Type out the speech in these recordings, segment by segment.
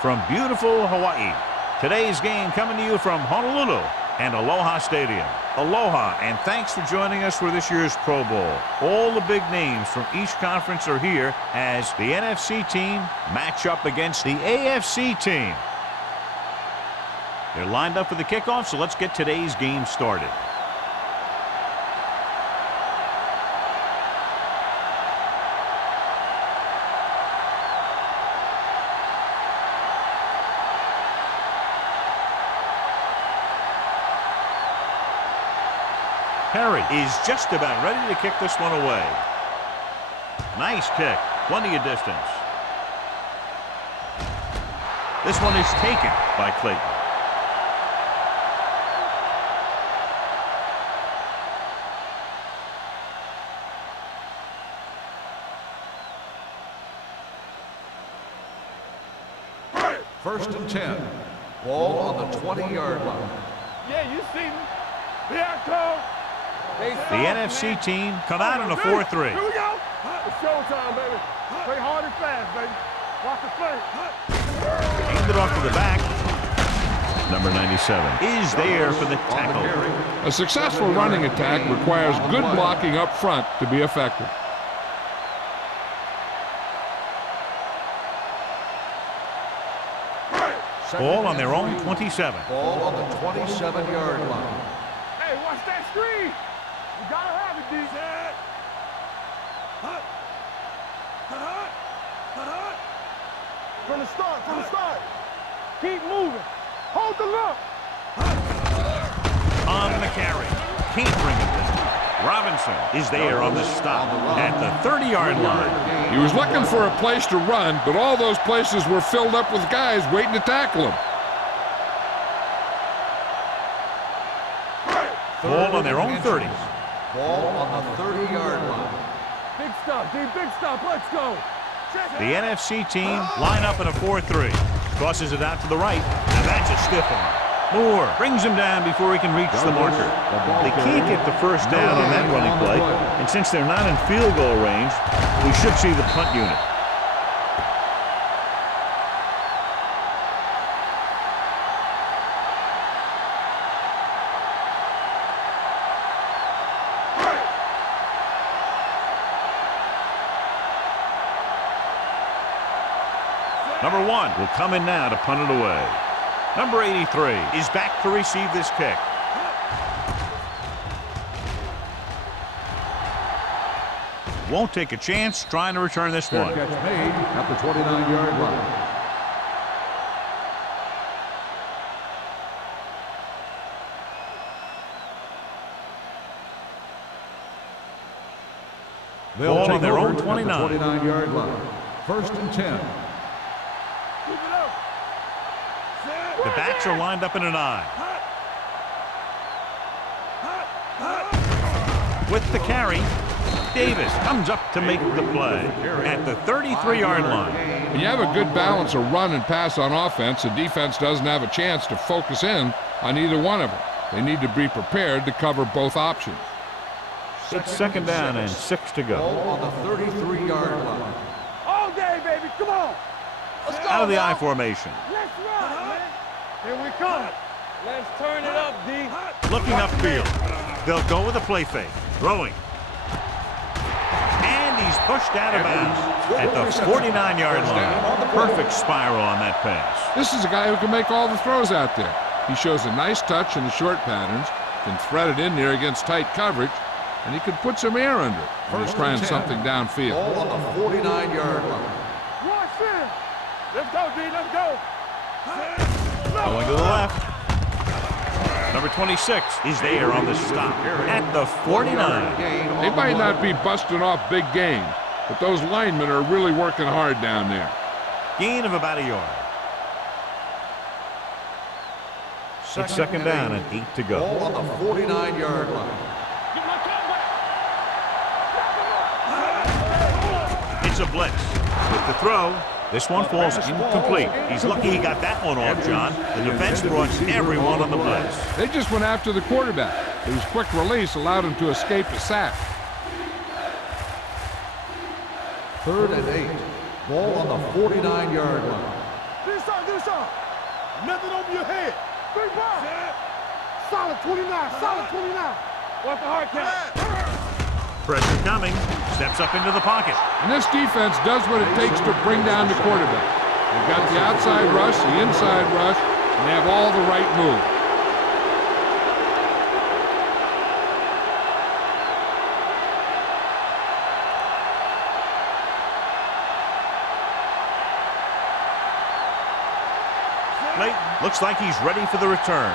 from beautiful Hawaii. Today's game coming to you from Honolulu and Aloha Stadium. Aloha, and thanks for joining us for this year's Pro Bowl. All the big names from each conference are here as the NFC team match up against the AFC team. They're lined up for the kickoff, so let's get today's game started. Perry is just about ready to kick this one away. Nice kick. Plenty of distance. This one is taken by Clayton. First and 10. Ball on the 20-yard line. Yeah, you see me. Here I come. The NFC team come out in a 4-3. Here we go. It's showtime, baby. Play hard and fast, baby. Watch the play. Aimed it off to the back. Number 97 is there for the tackle. A successful running attack requires good blocking up front to be effective. Ball on their own 27. Ball on the 27-yard line. Hey, watch that screen. You gotta have it, D. From the start. Keep moving. Hold the look. On the carry. Can't bring it down. Robinson is there on the stop at the 30-yard line. He was looking for a place to run, but all those places were filled up with guys waiting to tackle him. Ball on their own 30. Ball on the 30-yard line. Big stop, D. Big stop. Let's go. The NFC team line up in a 4-3. Tosses it out to the right, and that's a stiff one. Moore brings him down before he can reach the marker. They can't get the first down on that running play, and since they're not in field goal range, we should see the punt unit. Number 1 will come in now to punt it away. Number 83 is back to receive this kick. Won't take a chance trying to return this one. Catch made at the 29-yard line. Ball on their own 29. 29-yard line. First and 10. The backs are lined up in an I. With the carry, Davis comes up to make the play at the 33-yard line. When you have a good balance of run and pass on offense, the defense doesn't have a chance to focus in on either one of them. They need to be prepared to cover both options. It's second down and 6 to go. Ball on the 33-yard line. All day, baby. Come on. Let's go. Out of the I formation. Let's run, man. Here we come. Let's turn it up, D. Looking upfield. They'll go with a play fake. Throwing. And he's pushed out of bounds at the 49-yard line. Perfect spiral on that pass. This is a guy who can make all the throws out there. He shows a nice touch in the short patterns, can thread it in there against tight coverage, and he can put some air under it when he's trying something downfield. Ball on the 49-yard line. Watch in. Let's go, D. Let's go. Going to the left. Number 26 is there on the stop at the 49. They might not be busting off big gains, but those linemen are really working hard down there. Gain of about a yard. It's second down and 8 to go. Ball on the 49-yard line. It's a blitz. With the throw, this one falls incomplete. He's lucky he got that one off, John. The defense brought everyone on the blitz. They just went after the quarterback. His quick release allowed him to escape a sack. Third and 8. Ball on the 49-yard line. Give me some. Nothing over your head. 3 balls. Solid 29, solid 29. What's the hard count? Pressure coming. Steps up into the pocket. And this defense does what it takes to bring down the quarterback. They've got the outside rush, the inside rush, and they have all the right moves. Looks like he's ready for the return.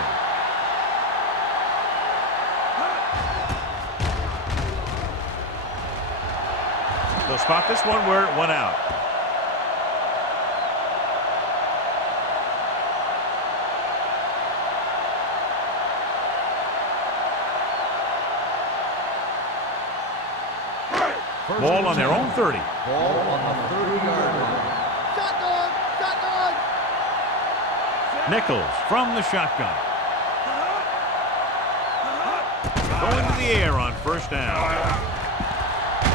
They'll spot this one where it went out. Ball on their own 30. Ball on the 30-yard line. Shotgun. Nichols from the shotgun. Going to the air on first down.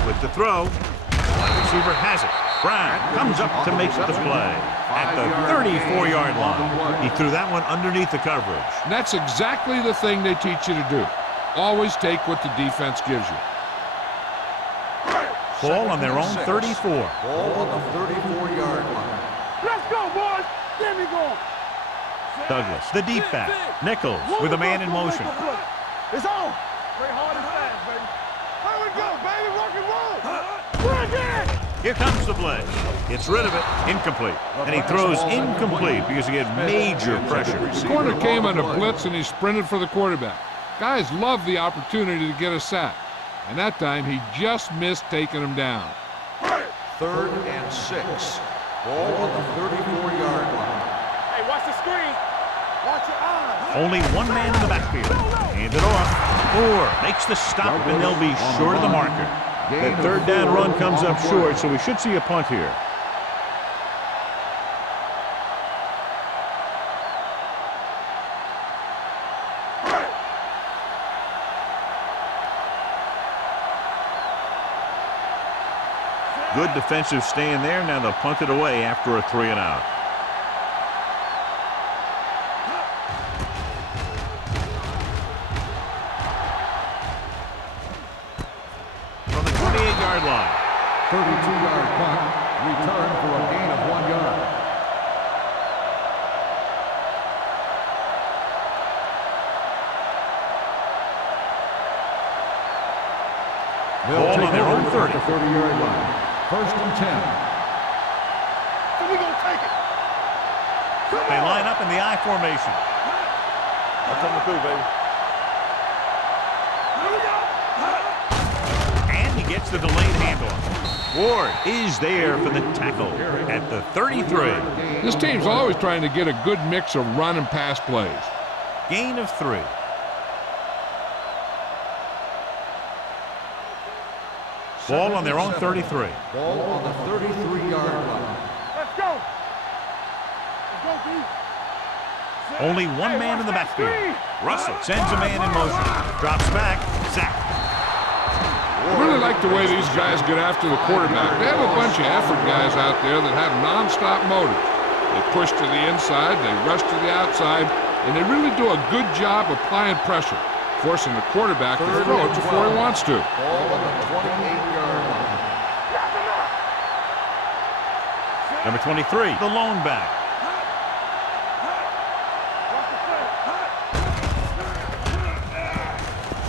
With the throw, wide receiver has it. Brown comes up to make the play at the 34-yard line. He threw that one underneath the coverage. And that's exactly the thing they teach you to do. Always take what the defense gives you. Ball on their own 34. Ball on the 34-yard line. Let's go, boys. Get me going. Douglas, the deep back. Nichols with a man in motion. It's on. Play hard and fast, baby. Here we go, baby. Rock and roll. Bring it. Here comes the blitz. Gets rid of it. Incomplete. And he throws incomplete because he had major pressure. The corner came on a blitz and he sprinted for the quarterback. Guys love the opportunity to get a sack. And that time he just missed taking him down. 3rd and 6. Ball on the 34-yard line. Hey, watch the screen. Watch your eyes. Only one man in the backfield. Hand it off. Moore makes the stop, and they'll be short of the marker. That 3rd down run comes up short, so we should see a punt here. Good defensive stand there. Now they'll punt it away after a 3 and out. From the 28-yard line. 32-yard punt. Return for a gain of 1 yard. Ball on their own 30. 30-yard line. 1st and 10. So we gonna take it. They line up in the I formation. I'm coming through, baby. And he gets the delayed handoff. Ward is there for the tackle at the 33. This team's always trying to get a good mix of run and pass plays. Gain of 3. Ball on their own 33. Ball on the 33-yard line. Let's go. Let's go, D. Only one man in the backfield. Russell sends a man in motion. Drops back. Sack. I really like the way these guys get after the quarterback. They have a bunch of effort guys out there that have nonstop motives. They push to the inside, they rush to the outside, and they really do a good job applying pressure, forcing the quarterback to throw it before he wants to. Ball on the 28-yard line. Number 23, the lone back.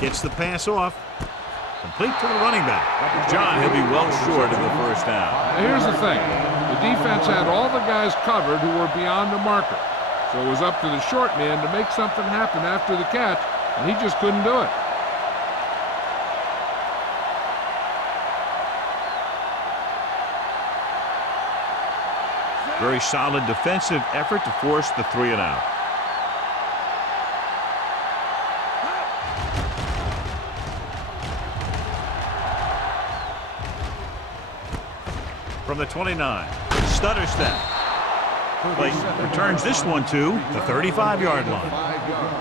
Gets the pass off. Complete to the running back. John, he'll be well short of the first down. Now here's the thing. The defense had all the guys covered who were beyond the marker. So it was up to the short man to make something happen after the catch, and he just couldn't do it. Very solid defensive effort to force the 3 and out. From the 29, stutter step. Clayton returns this one to the 35-yard line. 5 yards.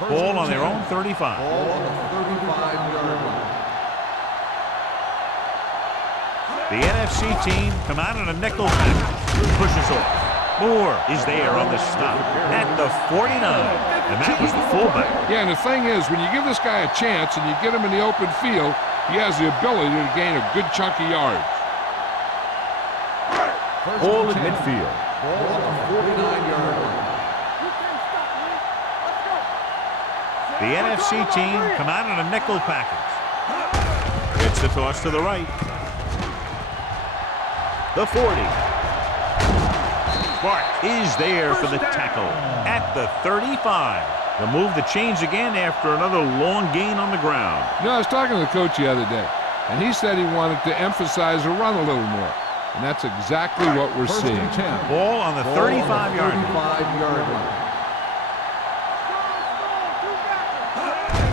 Ball on their own 35. Ball on the 35-yard line. The NFC team come out in a nickel package. Pushes off. Moore is there on the stop at the 49. And that was the fullback. Yeah, and the thing is, when you give this guy a chance and you get him in the open field, he has the ability to gain a good chunk of yards. Ball at midfield. Ball on the 49-yard line. The NFC team come out in a nickel package. It's the toss to the right. The 40. Bart is there for the tackle at the 35. The move to change again after another long gain on the ground. You know, I was talking to the coach the other day, and he said he wanted to emphasize the run a little more. And that's exactly what we're seeing. Ball on the 35-yard line.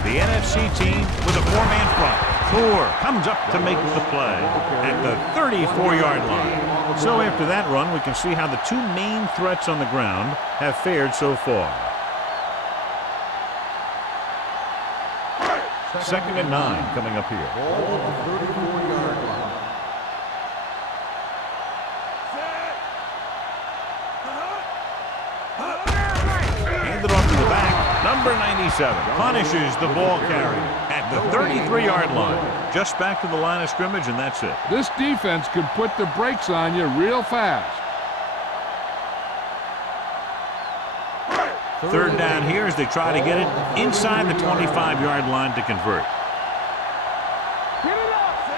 The NFC team with a four-man front. Moore comes up to make the play at the 34-yard line. So after that run, we can see how the two main threats on the ground have fared so far. 2nd and 9 coming up here. Ball on the 34-yard line. Handed off to the back. Number 97 punishes the ball carrier at the 33-yard line. Just back to the line of scrimmage, and that's it. This defense can put the brakes on you real fast. 3rd down here as they try to get it inside the 25-yard line to convert.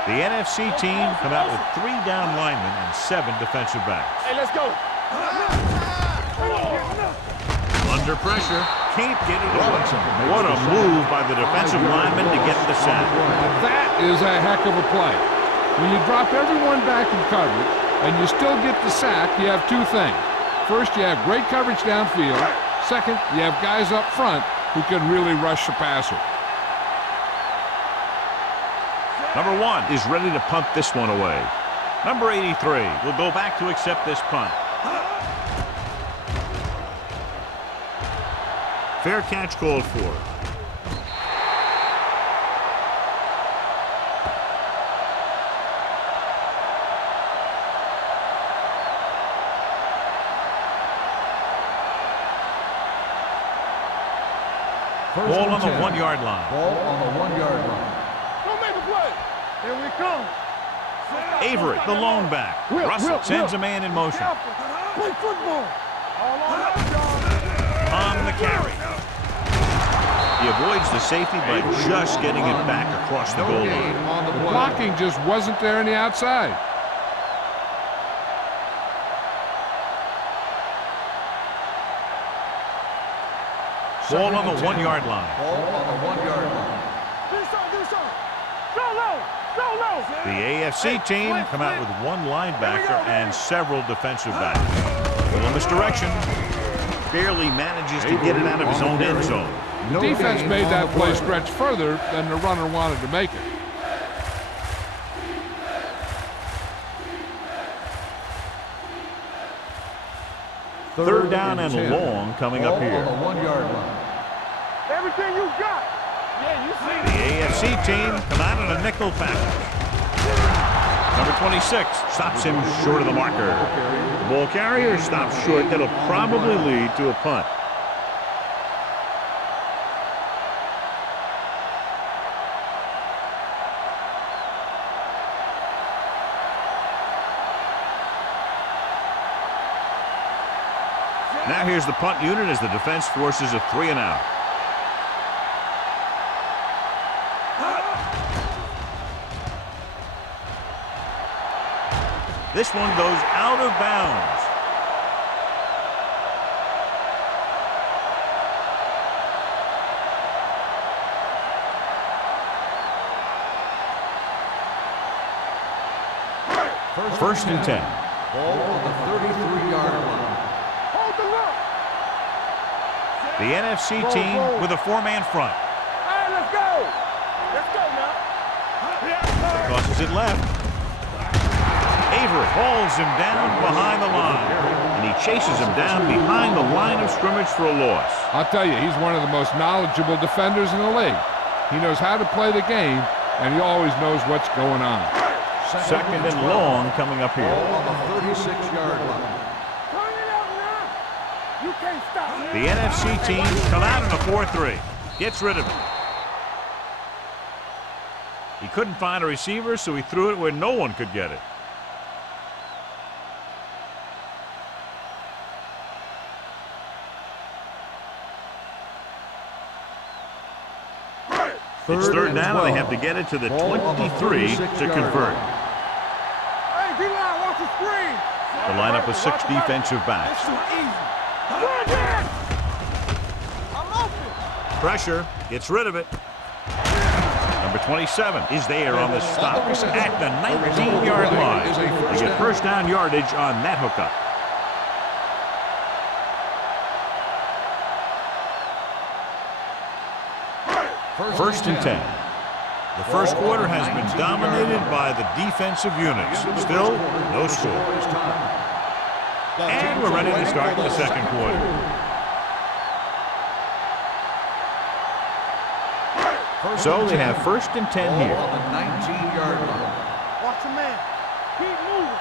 The NFC team come out with 3 down linemen and 7 defensive backs. Hey, let's go. Under pressure, can't get it away. What a move by the defensive lineman to get the sack. That is a heck of a play. When you drop everyone back in coverage and you still get the sack, you have two things. First, you have great coverage downfield. Second, you have guys up front who can really rush the passer. Number 1 is ready to punt this one away. Number 83 will go back to accept this punt. Fair catch called for. Ball on the 1-yard line. Ball on the 1-yard line. Don't make a play. Here we come. Avery, the lone back. Russell sends a man in motion. Play football. All on On the carry. He avoids the safety by just getting it back across the goal line. The blocking just wasn't there on the outside. Ball on the 1-yard line. Ball on the 1-yard line. The AFC team come out with 1 linebacker and several defensive backs. Little misdirection. Barely manages to get it out of his own end zone. The defense made that play stretch further than the runner wanted to make it. Third down and long coming up here. On the 1-yard line. Everything you got. Yeah, you see. The AFC team come out in a nickel package. Number 26 stops him short of the marker. The ball carrier stops short. That'll probably lead to a punt. Now here's the punt unit as the defense forces a 3 and out. This one goes out of bounds. First and 10. Ball on the 33-yard line. The NFC team with a 4-man front. Hey, let's go. Let's go now. Tosses it left. Avery hauls him down behind the line. And he he chases him down behind the line of scrimmage for a loss. I'll tell you, he's one of the most knowledgeable defenders in the league. He knows how to play the game, and he always knows what's going on. Second and long coming up here. Ball on the 36-yard line. Turn it out now. You can't stop me. The NFC team come out in a 4-3. Gets rid of it. He couldn't find a receiver, so he threw it where no one could get it. It's third down, and they have to get it to the 23 to convert. Hey, D-line, watch the screen. The lineup with 6 defensive backs. That's too easy. I'm open. Pressure, gets rid of it. Number 27 is there on the stop at the 19-yard line. They get first down yardage on that hookup. First and 10. The first quarter has been dominated by the defensive units. Still, no score. And we're ready to start the second quarter. So they have first and 10 here. On the 19-yard line. Watch the man. Keep moving.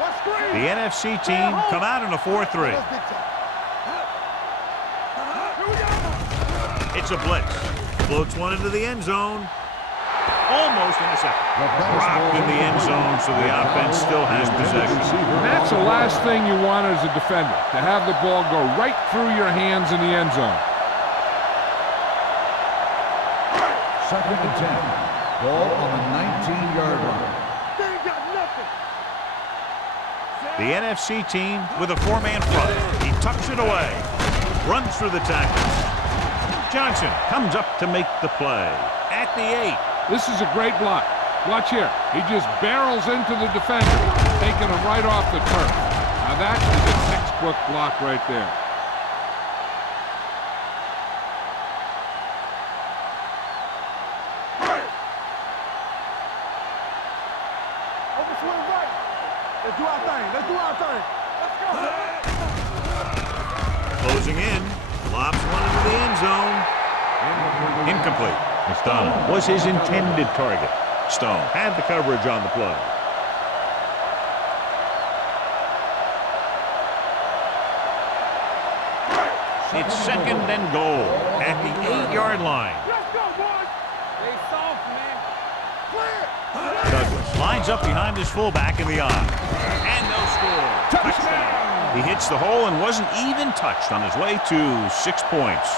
Watch screen. The NFC team come out in a 4-3. Let's get to it. Here we go. It's a blitz. Floats one into the end zone. Almost intercepted. Dropped in the end zone, so the offense still has possession. That's the last thing you want as a defender, to have the ball go right through your hands in the end zone. Second and 10. Ball on the 19-yard line. They ain't got nothing. The NFC team with a 4-man front. He tucks it away. Runs through the tackle. Johnson comes up to make the play. At the 8. This is a great block. Watch here. He just barrels into the defender, taking him right off the turf. Now that is a textbook block right there. Open swing right. Let's do our thing. Let's do our thing. Let's go. Closing in. Lobs one into the end zone. Incomplete. McDonald was his intended target. Stone had the coverage on the play. It's second and goal at the 8-yard line. Let's go, boys. They soft, man. Clear. Douglas lines up behind his fullback in the eye. And no score. Touchdown. He hits the hole and wasn't even touched on his way to 6 points.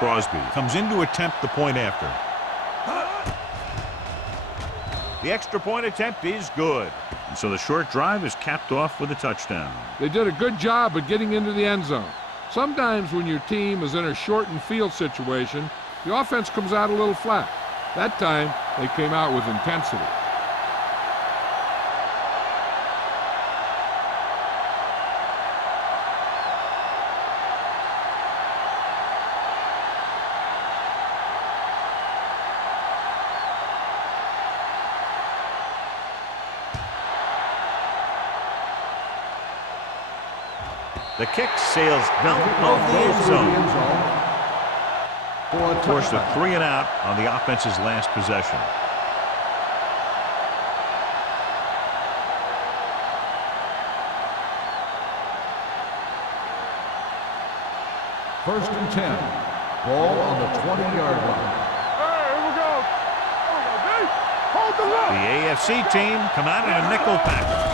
Crosby comes in to attempt the point after. The extra point attempt is good. And so the short drive is capped off with a touchdown. They did a good job of getting into the end zone. Sometimes when your team is in a shortened field situation, the offense comes out a little flat. That time, they came out with intensity. The kick sails out of the end zone. Forced a 3 and out on the offense's last possession. First and 10. Ball on the 20-yard line. Hey, here we go. Hold the look. The AFC team come out in a nickel package.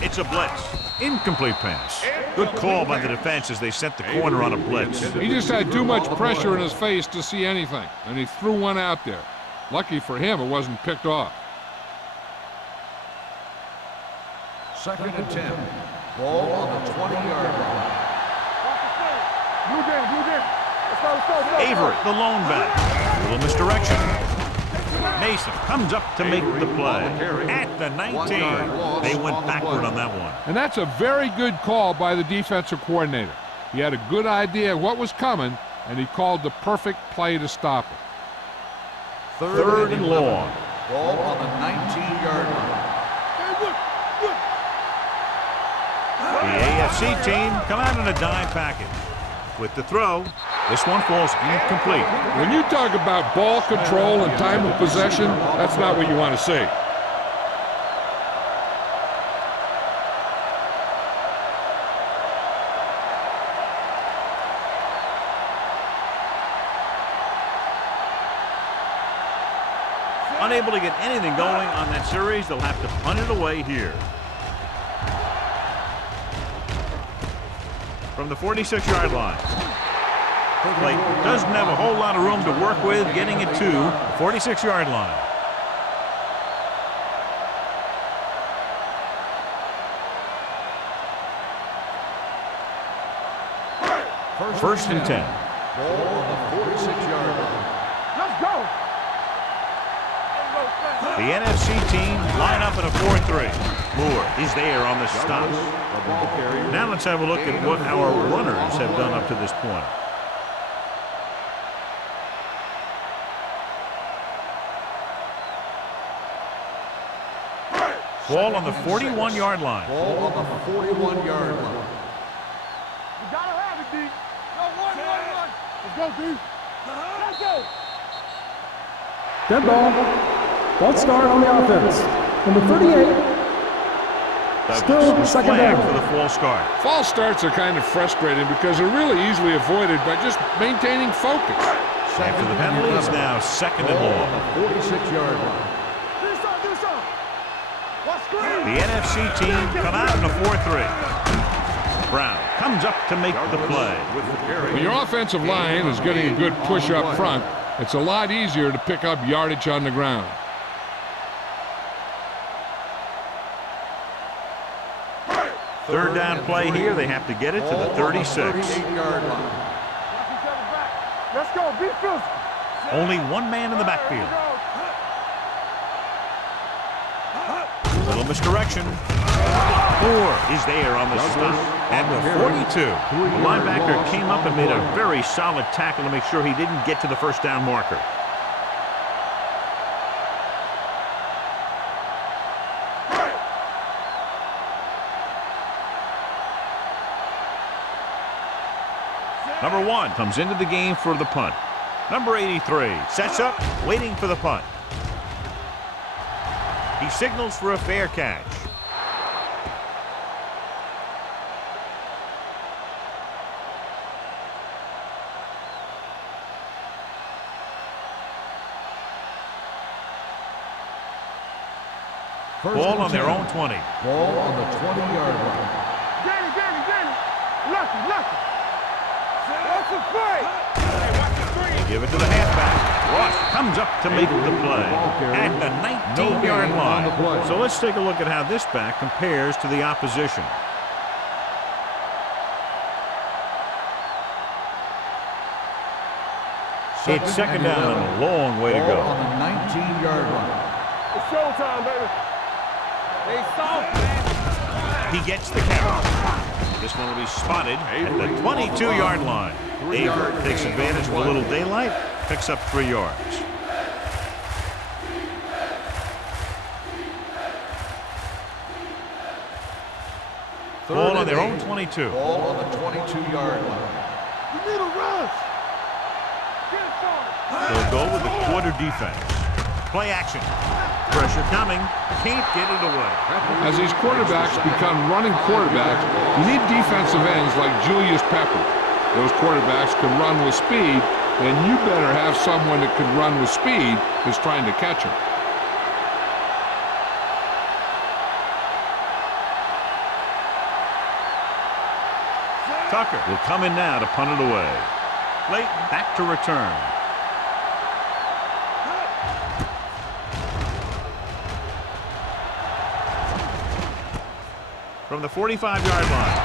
It's a blitz. Incomplete pass. Good call by the defense as they set the corner on a blitz. He just had too much pressure in his face to see anything, and he threw one out there. Lucky for him, it wasn't picked off. Second and 10. Ball on the 20-yard line. Blue game, blue game. Let's Avery, the lone back. A little misdirection. Mason comes up to make the play. At the 19. They went backward on that one. And that's a very good call by the defensive coordinator. He had a good idea of what was coming, and he called the perfect play to stop it. Third and long. Ball on the 19-yard line. The AFC team come out in a dime package. With the throw, this one falls incomplete. When you talk about ball control and time of possession, that's not what you want to see. Unable to get anything going on that series, they'll have to punt it away here. From the 46-yard line. Clayton doesn't have a whole lot of room to work with, getting it to the 46-yard line. First and 10. Ball on the 46-yard line. Let's go. The NFC team line up in a 4-3. Moore is there on the stop. Now let's have a look at what our runners have done up to this point. Ball on the 41-yard line. Ball on the 41-yard line. You gotta have it, D. Go, one. Let's go, D. Let's go. Dead ball. False start on the offense. Number 38. Still second flag down. for the false start. False starts are kind of frustrating because they're really easily avoided by just maintaining focus. After the penalty, it's now second and long. 46-yard line. Do something. What's screen? The NFC team come out in a 4-3. Brown comes up to make the play. When your offensive line is getting a good push up front, it's a lot easier to pick up yardage on the ground. Third down play here. They have to get it to the 36. 38-yard line. Let's go. Be physical. Only one man in the backfield. A little misdirection. Moore is there on the stop. And the 42. The linebacker came up and made a very solid tackle to make sure he didn't get to the first down marker. Number 1 comes into the game for the punt. Number 83 sets up, waiting for the punt. He signals for a fair catch. Ball on their own 20. Ball on the 20-yard line. Danny. Lucky. What's the play? They give it to the halfback. Ross comes up to make the play at the 19-yard line. So let's take a look at how this back compares to the opposition. It's second down and a long way to Ball go. on the 19-yard line. It's showtime, baby. They soft, man. He gets the carry. This one will be spotted at the 22-yard line. Avery takes advantage of a little daylight, picks up 3 yards. Ball on their own 22. Ball on the 22-yard line. You need a rush. Get it started. They'll go with the quarter defense. Play action. Pressure coming. Can't get it away. As these quarterbacks become running quarterbacks, you need defensive ends like Julius Pepper. Those quarterbacks can run with speed, then you better have someone that can run with speed that's trying to catch him. Tucker will come in now to punt it away. Clayton back to return. From the 45-yard line.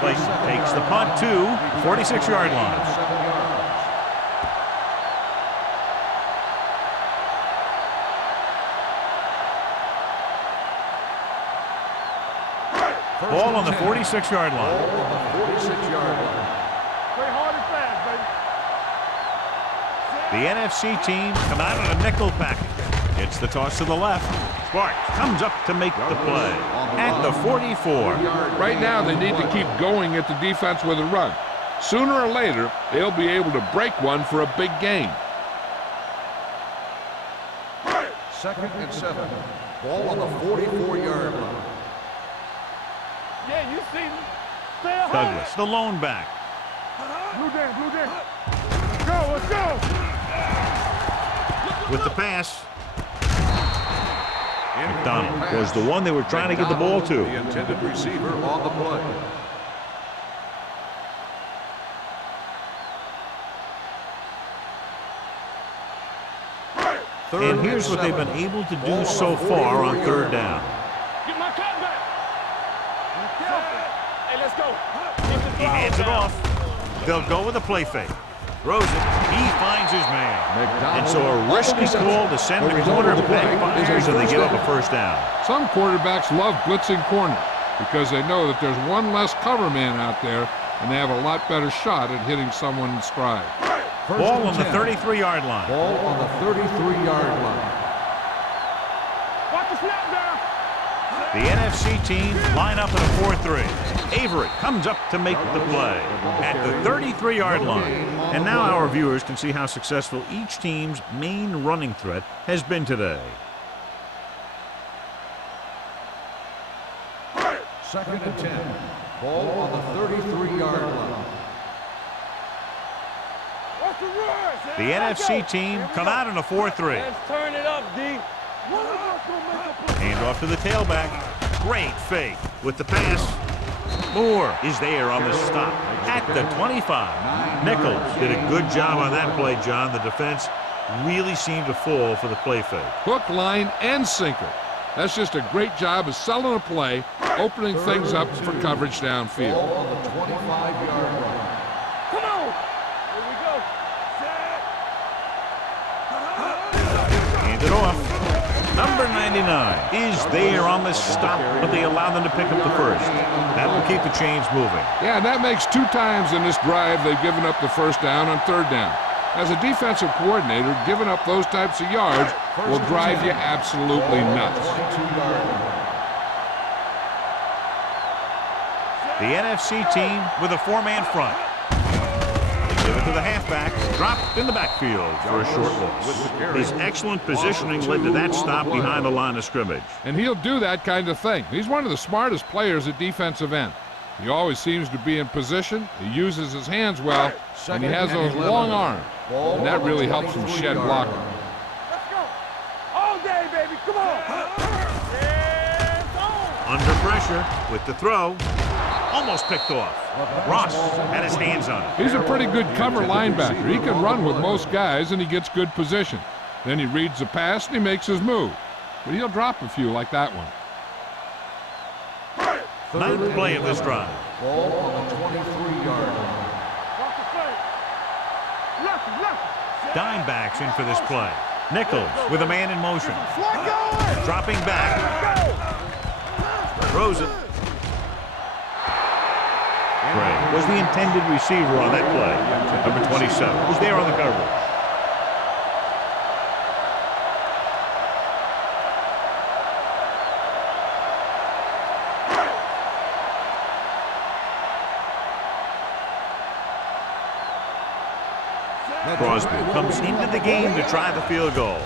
Clayton takes the punt to 46-yard line. Ball on the 46-yard line. Ball on the 46-yard line. Play hard and fast, baby. The NFC team come out on a nickel package. It's the toss to the left. Sparks comes up to make the play at the 44. Right now, they need to keep going at the defense with a run. Sooner or later, they'll be able to break one for a big gain. 2nd and 7. Ball on the 44-yard line. Yeah, you see me. Stay at home. Douglas, the lone back. Blue Jay, Blue Jay. Go, let's go. With the pass. McDonald was the one they were trying to get the ball to. The intended receiver on the play. And here's what they've been able to do so far on 3rd down. Get my cut back. Hey, let's go. He hands it off. They'll go with a play fake. Throws it. He finds his man. And so a risky call to send the corner backfires, and they give up a 1st down. Some quarterbacks love blitzing corner because they know that there's one less cover man out there, and they have a lot better shot at hitting someone in stride. Ball on the 33-yard line. Ball on the 33-yard line. Watch the snap down. The NFC team line up in a 4-3. Avery comes up to make the play at the 33-yard line. And now our viewers can see how successful each team's main running threat has been today. 2nd and 10. Ball on the 33-yard line. Watch the run. The NFC team come out in a 4-3. Let's turn it up, D. One of us gonna make a play. Hand off to the tailback. Great fake with the pass. Moore is there on the stop at the 25. Nichols did a good job on that play, John. The defense really seemed to fall for the play fake. Hook, line, and sinker. That's just a great job of selling a play, opening things up for coverage downfield. Ball on the 25-yard line. Come on. Here we go. Hand it off. Number 99 is there on the stop, but they allow them to pick up the 1st. That will keep the chains moving. Yeah, and that makes 2 times in this drive they've given up the 1st down on 3rd down. As a defensive coordinator, giving up those types of yards will drive you absolutely nuts. The NFC team with a 4-man front. They give it to the halfback, dropped in the backfield for a short loss. His excellent positioning led to that stop behind the line of scrimmage. And he'll do that kind of thing. He's one of the smartest players at defensive end. He always seems to be in position, he uses his hands well, and he has those long arms. And that really helps him shed blocking. Let's go. All day, baby. Come on. Under pressure with the throw. Almost picked off. Ross had his hands on it. He's a pretty good cover linebacker. He can run with most guys, and he gets good position. Then he reads the pass, and he makes his move. But he'll drop a few like that one. 9th play of this drive. Ball on the 23-yard line. Watch the play. Left. Dime backs in for this play. Nichols with a man in motion. Dropping back. Throws it. Gray was the intended receiver on that play. Number 27 was there on the coverage. Crosby comes into the game to try the field goal.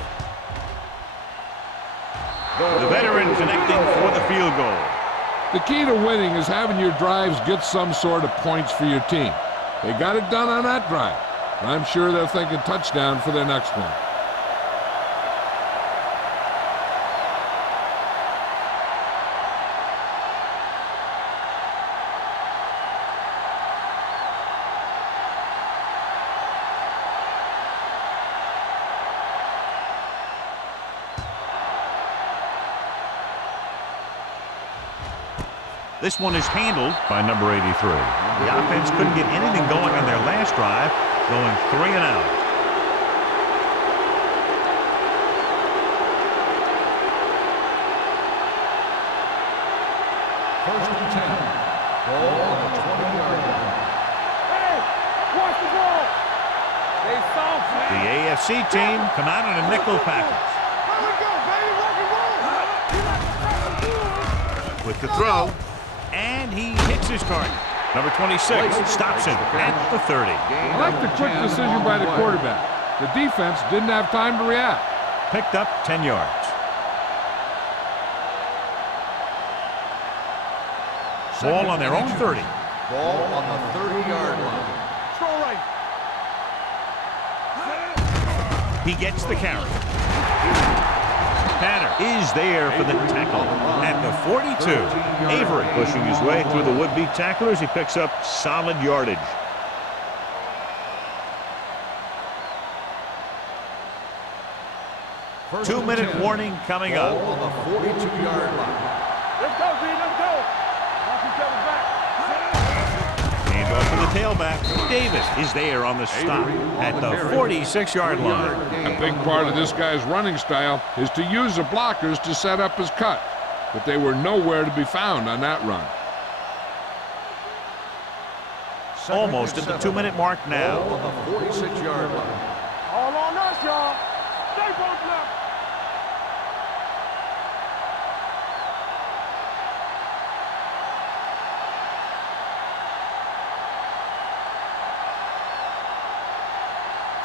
The veteran connecting for the field goal. The key to winning is having your drives get some sort of points for your team. They got it done on that drive. I'm sure they're thinking touchdown for their next one. This one is handled by number 83. The offense couldn't get anything going on their last drive, going 3 and out. First and 10. Ball on the 20-yard line. Hey, watch the ball. They soft, man. The AFC team come out in a nickel package. Here we go, baby. Rock and roll. With the throw, and he hits his target. Number 26 stops him at the 30. I like the quick decision by the quarterback. The defense didn't have time to react. Picked up 10 yards. Ball on their own 30. Ball on the 30-yard line. Throw right. He gets the carry. Tanner is there for the tackle at the 42. Avery pushing his way through the would-be tacklers. He picks up solid yardage. Two-minute warning coming up. Ball on the 42-yard line. Let's go, B. Let's go. Watch each other back. Hand off to the tailback. Davis is there on the stop at the 46-yard line. A big part of this guy's running style is to use the blockers to set up his cut, but they were nowhere to be found on that run. Almost at the 2-minute mark now. Ball on the 46-yard line. All on us, y'all. Stay both left.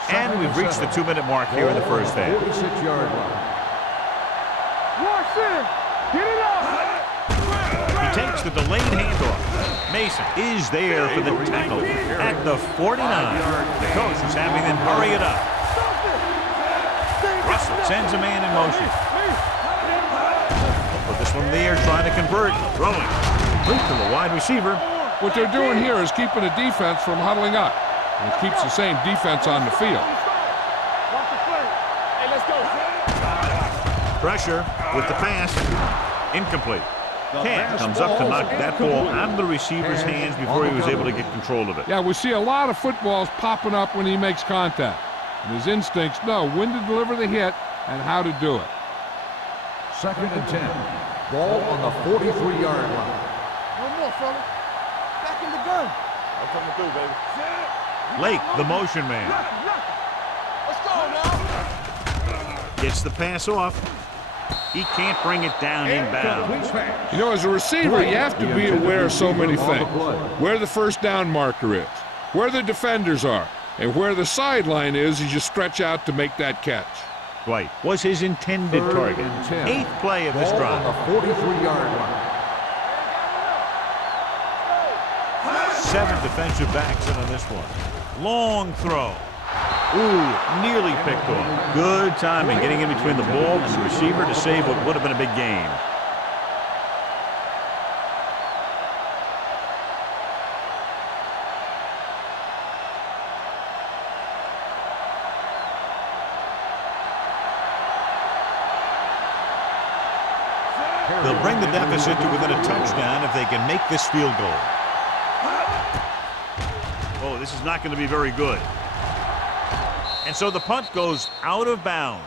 And we've reached the 2-minute mark here in the first half. 46-yard line. Watch in. Get it up. He takes the delayed handoff. Mason is there for the tackle at the 49. The coach is having them hurry it up. Russell sends a man in motion. They'll put this one in the air, trying to convert. Throwing. Complete to the wide receiver. What they're doing here is keeping the defense from huddling up. And it keeps the same defense on the field. Watch the play. Hey, let's go. Pressure with the pass. Incomplete. Cam comes up to knock that ball out of the receiver's hands before he was able to get control of it. Yeah, we see a lot of footballs popping up when he makes contact. And his instincts know when to deliver the hit and how to do it. 2nd and 10. Ball on the 43-yard line. No more, fella. Back in the gun. I'm coming through, baby. Lake, the motion man. Let's go now. Gets the pass off. He can't bring it down inbounds. You know, as a receiver, you have to be aware of so many things. Where the first down marker is, where the defenders are, and where the sideline is as you stretch out to make that catch. Dwight was his intended target. 8th play of this Ball drive. on the 43-yard line. 7 defensive backs in on this one. Long throw. Ooh, nearly picked off. Good timing getting in between the ball and the receiver to save what would have been a big game. They'll bring the deficit to within a touchdown if they can make this field goal. Oh, this is not going to be very good. And so the punt goes out of bounds.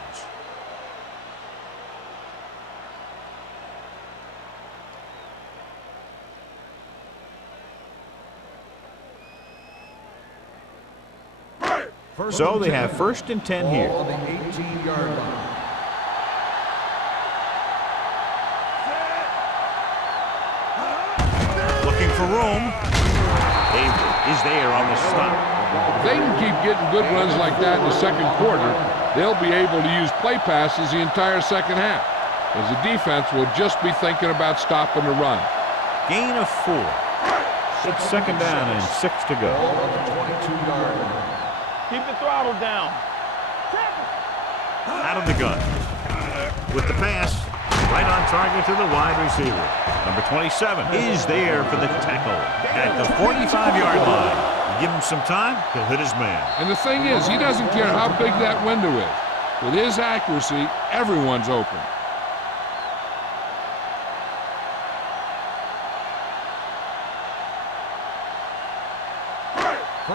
So they have 1st and 10 here. Ball on the 18-yard line. Looking for room. Avery is there on the stop. If they can keep getting good runs like that in the second quarter, they'll be able to use play passes the entire second half, as the defense will just be thinking about stopping the run. Gain of 4. It's 2nd down and 6 to go. Ball on the 22-yard line. Keep the throttle down. Out of the gun. With the pass, right on target to the wide receiver. Number 27 is there for the tackle at the 45-yard line. Give him some time, he'll hit his man. And the thing is, he doesn't care how big that window is. With his accuracy, everyone's open.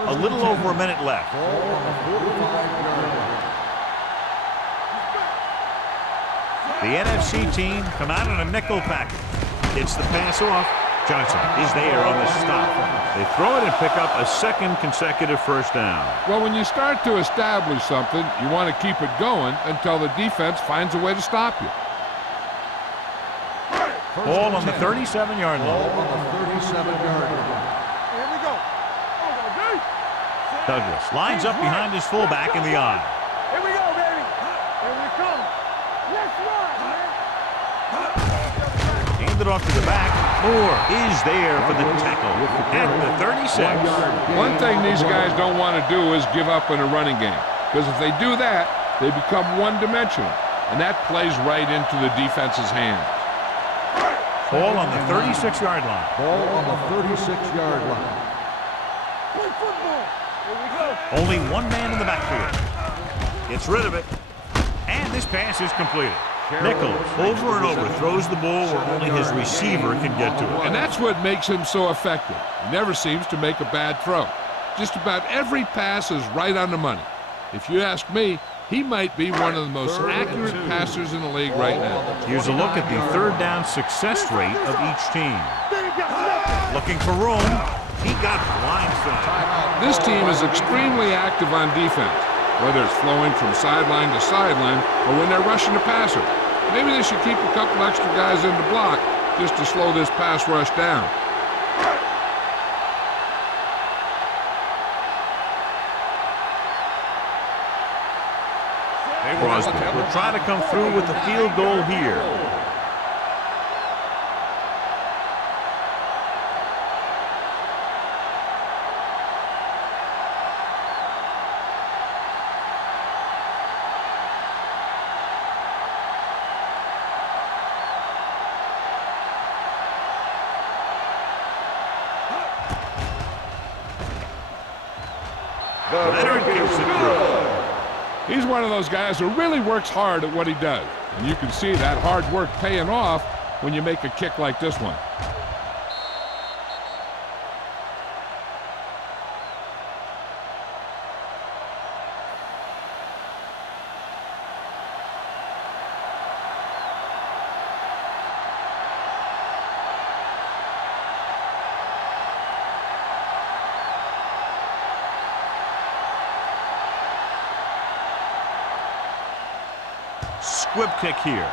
A little over a minute left. Ball on the 45-yard line. The NFC team come out in a nickel package. Gets the pass off. Johnson is there on the stop. They throw it and pick up a second consecutive first down. Well, when you start to establish something, you want to keep it going until the defense finds a way to stop you. Ball on the 37-yard line. Ball on the 37-yard line. Here we go. Douglas lines up behind his fullback in the eye. Here we go, baby. Here we come. Let's run, man. Handed off to the back. Moore is there for the tackle at the 36. One thing these guys don't want to do is give up in a running game, because if they do that, they become one-dimensional, and that plays right into the defense's hands. Ball on the 36-yard line. Ball on the 36-yard line. Play football. Here we go. Only one man in the backfield. Gets rid of it. And this pass is completed. Nichols, over and over, throws the ball where only his receiver can get to it. And that's what makes him so effective. He never seems to make a bad throw. Just about every pass is right on the money. If you ask me, he might be one of the most accurate passers in the league right now. Here's a look at the third down success rate of each team. Looking for room. He got blindsided. This team is extremely active on defense, whether it's flowing from sideline to sideline or when they're rushing the passer. Maybe they should keep a couple extra guys in the block just to slow this pass rush down. Crosby will try to come through with the field goal here. Leonard gives it through. He's one of those guys who really works hard at what he does. And you can see that hard work paying off when you make a kick like this one. Squib kick here.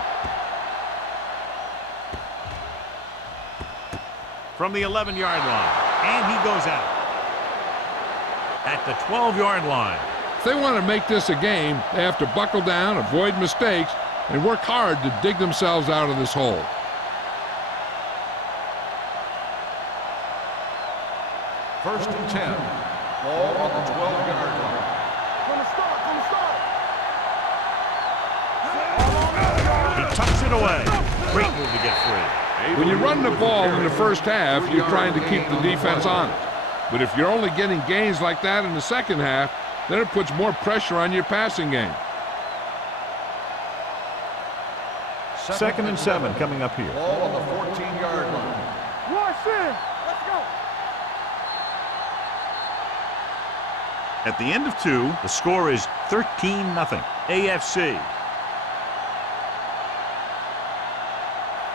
From the 11-yard line. And he goes out. At the 12-yard line. If they want to make this a game, they have to buckle down, avoid mistakes, and work hard to dig themselves out of this hole. First and 10. Ball on the 12-yard line. From the start. He tucks it away. Great move to get free. When you run the ball in the first half, you're trying to keep the defense honest. But if you're only getting gains like that in the second half, then it puts more pressure on your passing game. Second and 7 coming up here. Ball on the 14-yard line. Rush in. Let's go. At the end of 2, the score is 13-0. AFC.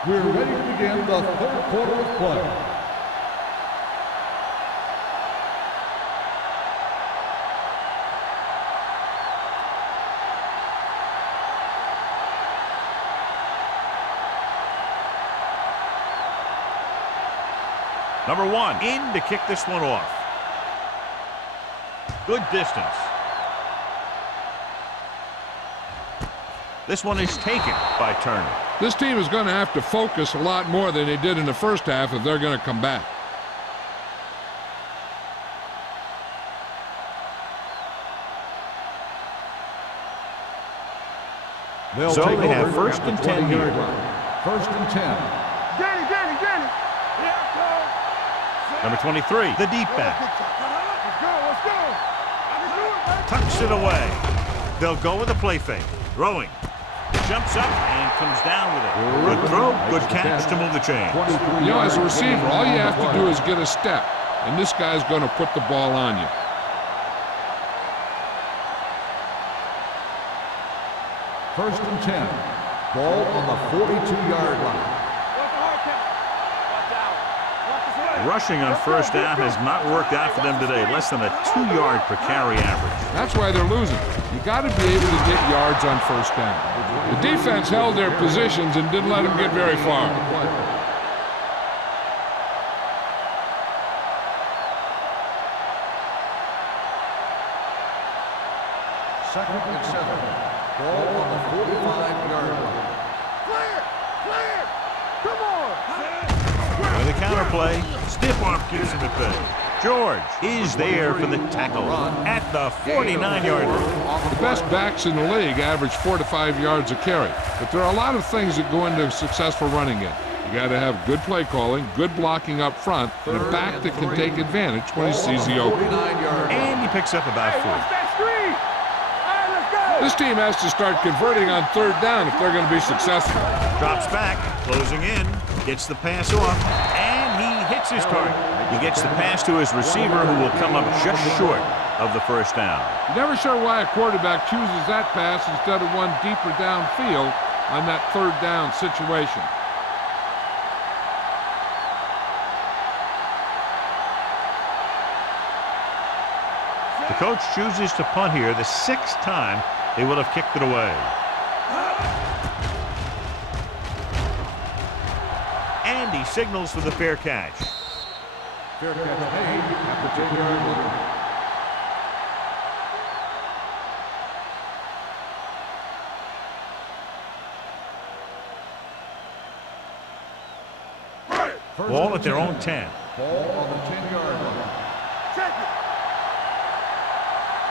We're ready to begin the third quarter of play. Number 1 in to kick this one off. Good distance. This one is taken by Turner. This team is going to have to focus a lot more than they did in the first half if they're going to come back. They'll So take they have over first at the and 10 here. 20-yard line. First and 10. Danny. Here it goes. Number 23, the deep back. Let's go. I can do it, man. Tucks it away. They'll go with a play fake. Throwing. Jumps up and comes down with it. Good throw, good catch to move the chains. You know, as a receiver, all you have to do is get a step, and this guy's going to put the ball on you. First and 10. Ball on the 42-yard line. What's the hard count? Watch out. Rushing on first down has not worked out for them today. Less than a 2-yard per carry average. That's why they're losing. You got to be able to get yards on first down. The defense held their positions and didn't let them get very far. Second and 7. Ball on the 45-yard line. Clear! Clear! Come on! With a counterplay, stiff arm keeps him at bay. George is there for the tackle at the 49-yard line. The best backs in the league average 4 to 5 yards a carry. But there are a lot of things that go into a successful running game. You got to have good play calling, good blocking up front, and a back that can take advantage when he sees the opening. And he picks up about 4. This team has to start converting on third down if they're going to be successful. Drops back, closing in, gets the pass off, and he hits his target. He gets the pass to his receiver, who will come up just short of the first down. You're never sure why a quarterback chooses that pass instead of one deeper downfield on that third down situation. The coach chooses to punt here, the 6th time they would have kicked it away. And he signals for the fair catch. Fair catch made at the 10-yard line. Ball at their own 10. Ball on the 10-yard line. Check it!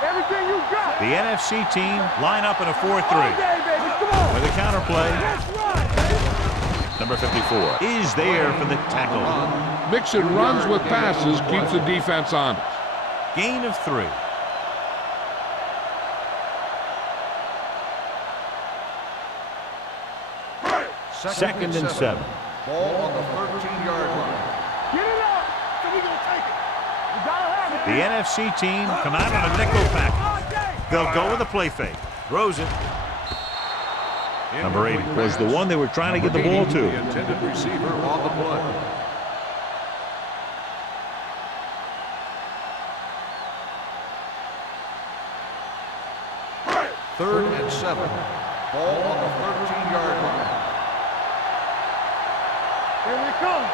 Everything you got! The NFC team line up in a 4-3. Okay, baby, come on! With a counterplay, That's right! number 54 is there for the tackle. Mixing runs with passes keeps the defense honest. Gain of 3. Second and 7. Ball on the 13-yard line. Get it up! So we gonna take it. We gotta have it. The NFC team come out on a nickel package. They'll go with a play fake. Throws it. Number 80 was the one they were trying to get the ball to. The intended receiver on the play. Third and 7. Ball on the 13-yard line. Here we come.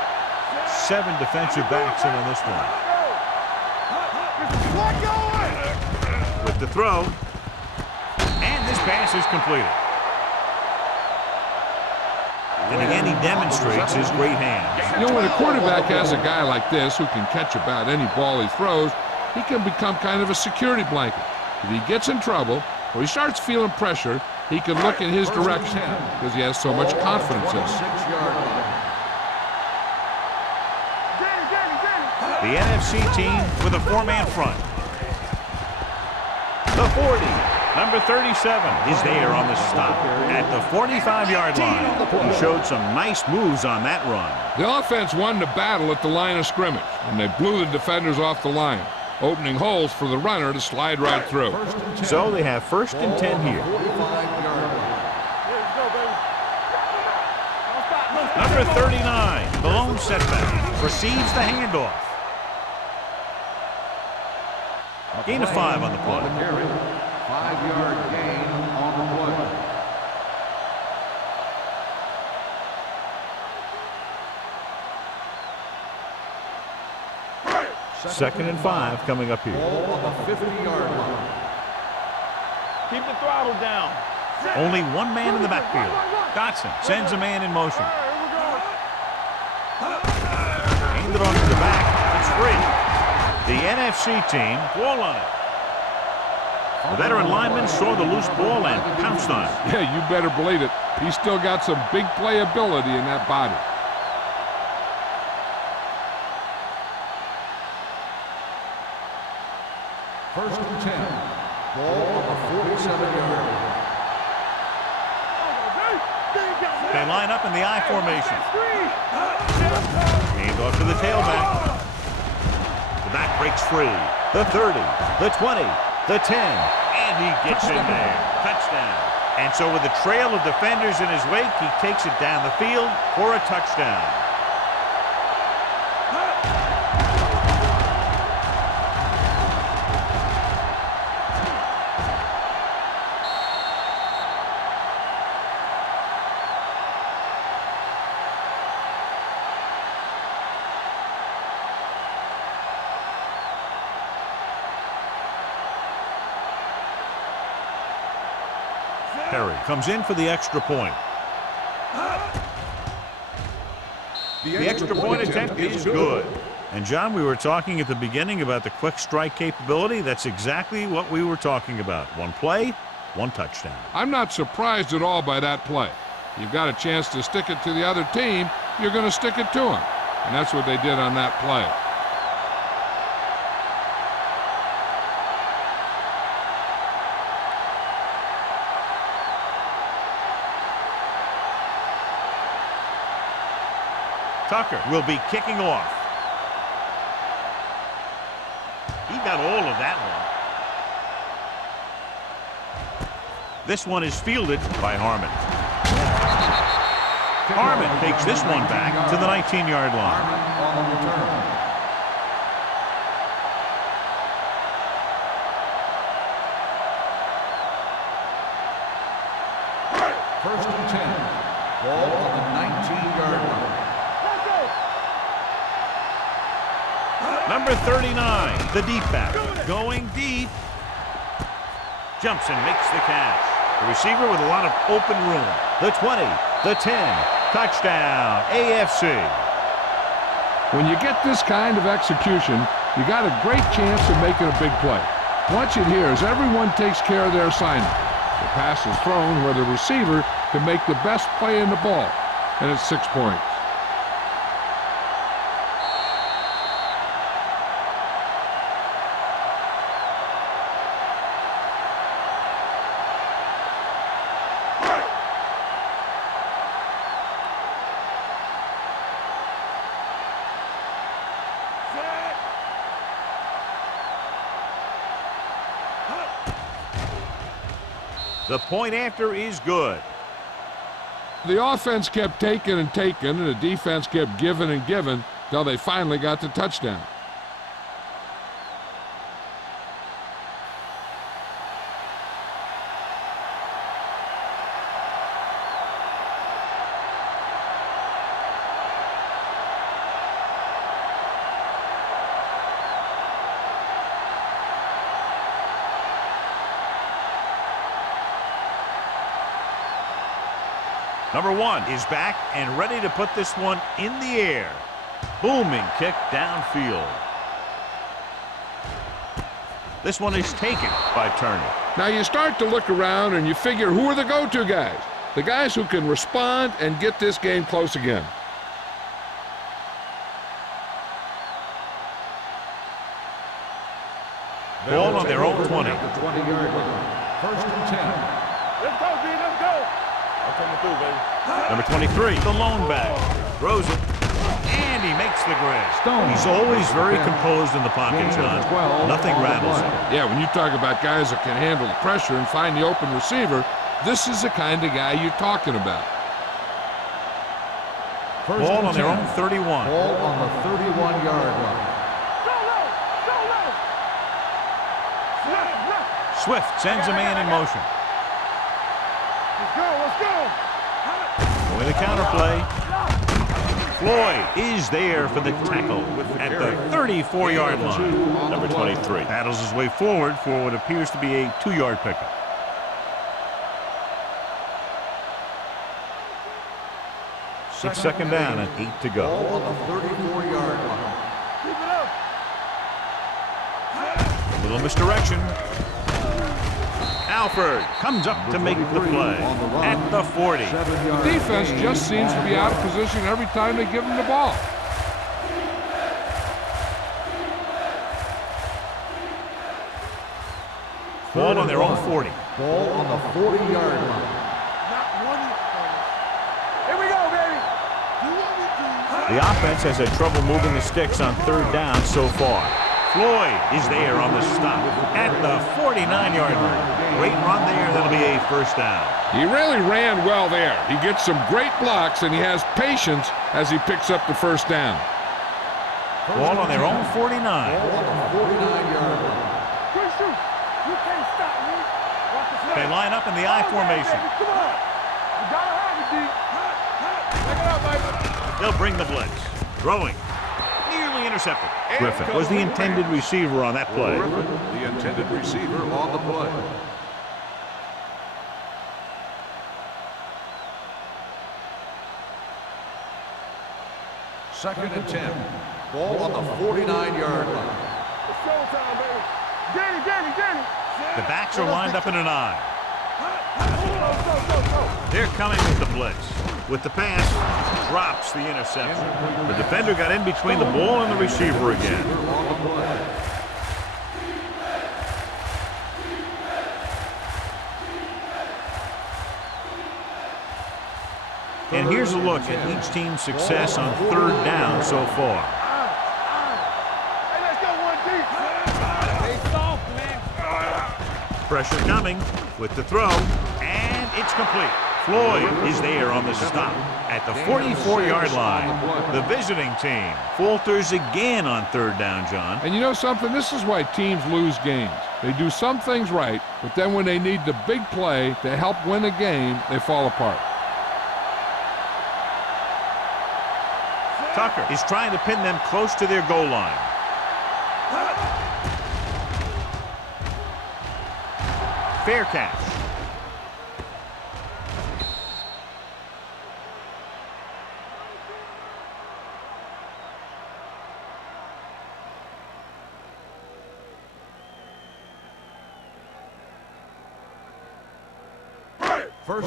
7 defensive backs in on this one. What going? With the throw. And this pass is completed. And again, he demonstrates his great hands. You know, when a quarterback has a guy like this who can catch about any ball he throws, he can become kind of a security blanket. If he gets in trouble or he starts feeling pressure, he can look in his direction because he has so much confidence in him. 6-yard line. The NFC team with a 4-man front. The 40, number 37, is there on the stop at the 45-yard line. He showed some nice moves on that run. The offense won the battle at the line of scrimmage, and they blew the defenders off the line, opening holes for the runner to slide right through. So they have 1st and 10 here. 45-yard line. Here we go, baby. Number 39, the lone setback, receives the handoff. Gain of 5 on the play. 5-yard gain on the play. Second and 5 coming up here. Ball on the 50-yard line. Keep the throttle down. Only one man in the backfield. Dotson sends a man in motion. Aimed it off to the back. It's free. The NFC team ball on it. The veteran lineman saw the loose ball and pounced on it. Yeah, you better believe it. He's still got some big playability in that body. First and 10. Ball on the 47-yard line. They line up in the I formation. Hand off to the tailback. The back breaks free. The 30, the 20, the 10, and he gets in there. Touchdown. And so with a trail of defenders in his wake, he takes it down the field for a touchdown. Perry comes in for the extra point. The extra point attempt is good. And, John, we were talking at the beginning about the quick strike capability. That's exactly what we were talking about. One play, one touchdown. I'm not surprised at all by that play. You've got a chance to stick it to the other team, you're going to stick it to them. And that's what they did on that play. Tucker will be kicking off. He got all of that one. This one is fielded by Harmon. Harmon takes this one back to the 19-yard line. On the return. First and 10. Ball on the 19-yard line. Number 39, the deep back, going deep. Jumps and makes the catch. The receiver with a lot of open room. The 20, the 10, touchdown, AFC. When you get this kind of execution, you got a great chance of making a big play. Watch it here as everyone takes care of their assignment. The pass is thrown where the receiver can make the best play in the ball, and it's 6 points. The point after is good. The offense kept taking and taking, and the defense kept giving and giving till they finally got the touchdown. Number 1 is back and ready to put this one in the air. Booming kick downfield. This one is taken by Turner. Now you start to look around and you figure, who are the go-to guys? The guys who can respond and get this game close again. Ball on their own 20. 20-yard line. First and 10. Let's go, D. Let's go. I'm coming through, baby. Number 23, the lone back. Throws it. And he makes the grab. He's always very composed in the pocket, John. Nothing rattles him. Yeah, when you talk about guys that can handle the pressure and find the open receiver, this is the kind of guy you're talking about. First Ball and on their 10. own 31. Ball on the 31-yard line. Swift sends a man in motion. Let's go, let's go. With a counter play. Floyd is there for the tackle at the 34-yard line. Number 23 battles his way forward for what appears to be a 2-yard pickup. It's second down and 8 to go. Ball on the 34-yard line. Keep it up. A little misdirection. Alford comes up to make the play at the 40. The defense just seems to be out of position every time they give them the ball. Ball on their own 40. Ball on the 40-yard line. Not one. Here we go, baby. Do what we do. The offense has had trouble moving the sticks on third down so far. Floyd is there on the stop at the 49-yard line. Great run there. That'll be a first down. He really ran well there. He gets some great blocks, and he has patience as he picks up the first down. Ball on their own 49. Ball on the 49-yard line. Good shoot. You can't stop me. Watch the play. They line up in the I formation. Come on. You gotta have it, D. Take it out, baby. They'll bring the blitz. Throwing. Nearly intercepted. Griffin was the intended receiver on that play. Griffin, the intended receiver on the play. Second and 10. Ball on the 49-yard line. It's showtime, baby. Danny. The backs are lined up in an I. Go. They're coming with the blitz. With the pass, drops the interception. The defender got in between the ball and the receiver again. On the play. And here's a look at each team's success on third down so far. Hey, let's go one deep. Hey, soft, man. Pressure coming with the throw, and it's complete. Floyd is there on the stop at the 44-yard line. The visiting team falters again on third down, John. And you know something? This is why teams lose games. They do some things right, but then when they need the big play to help win a game, they fall apart. Tucker is trying to pin them close to their goal line. Fair catch.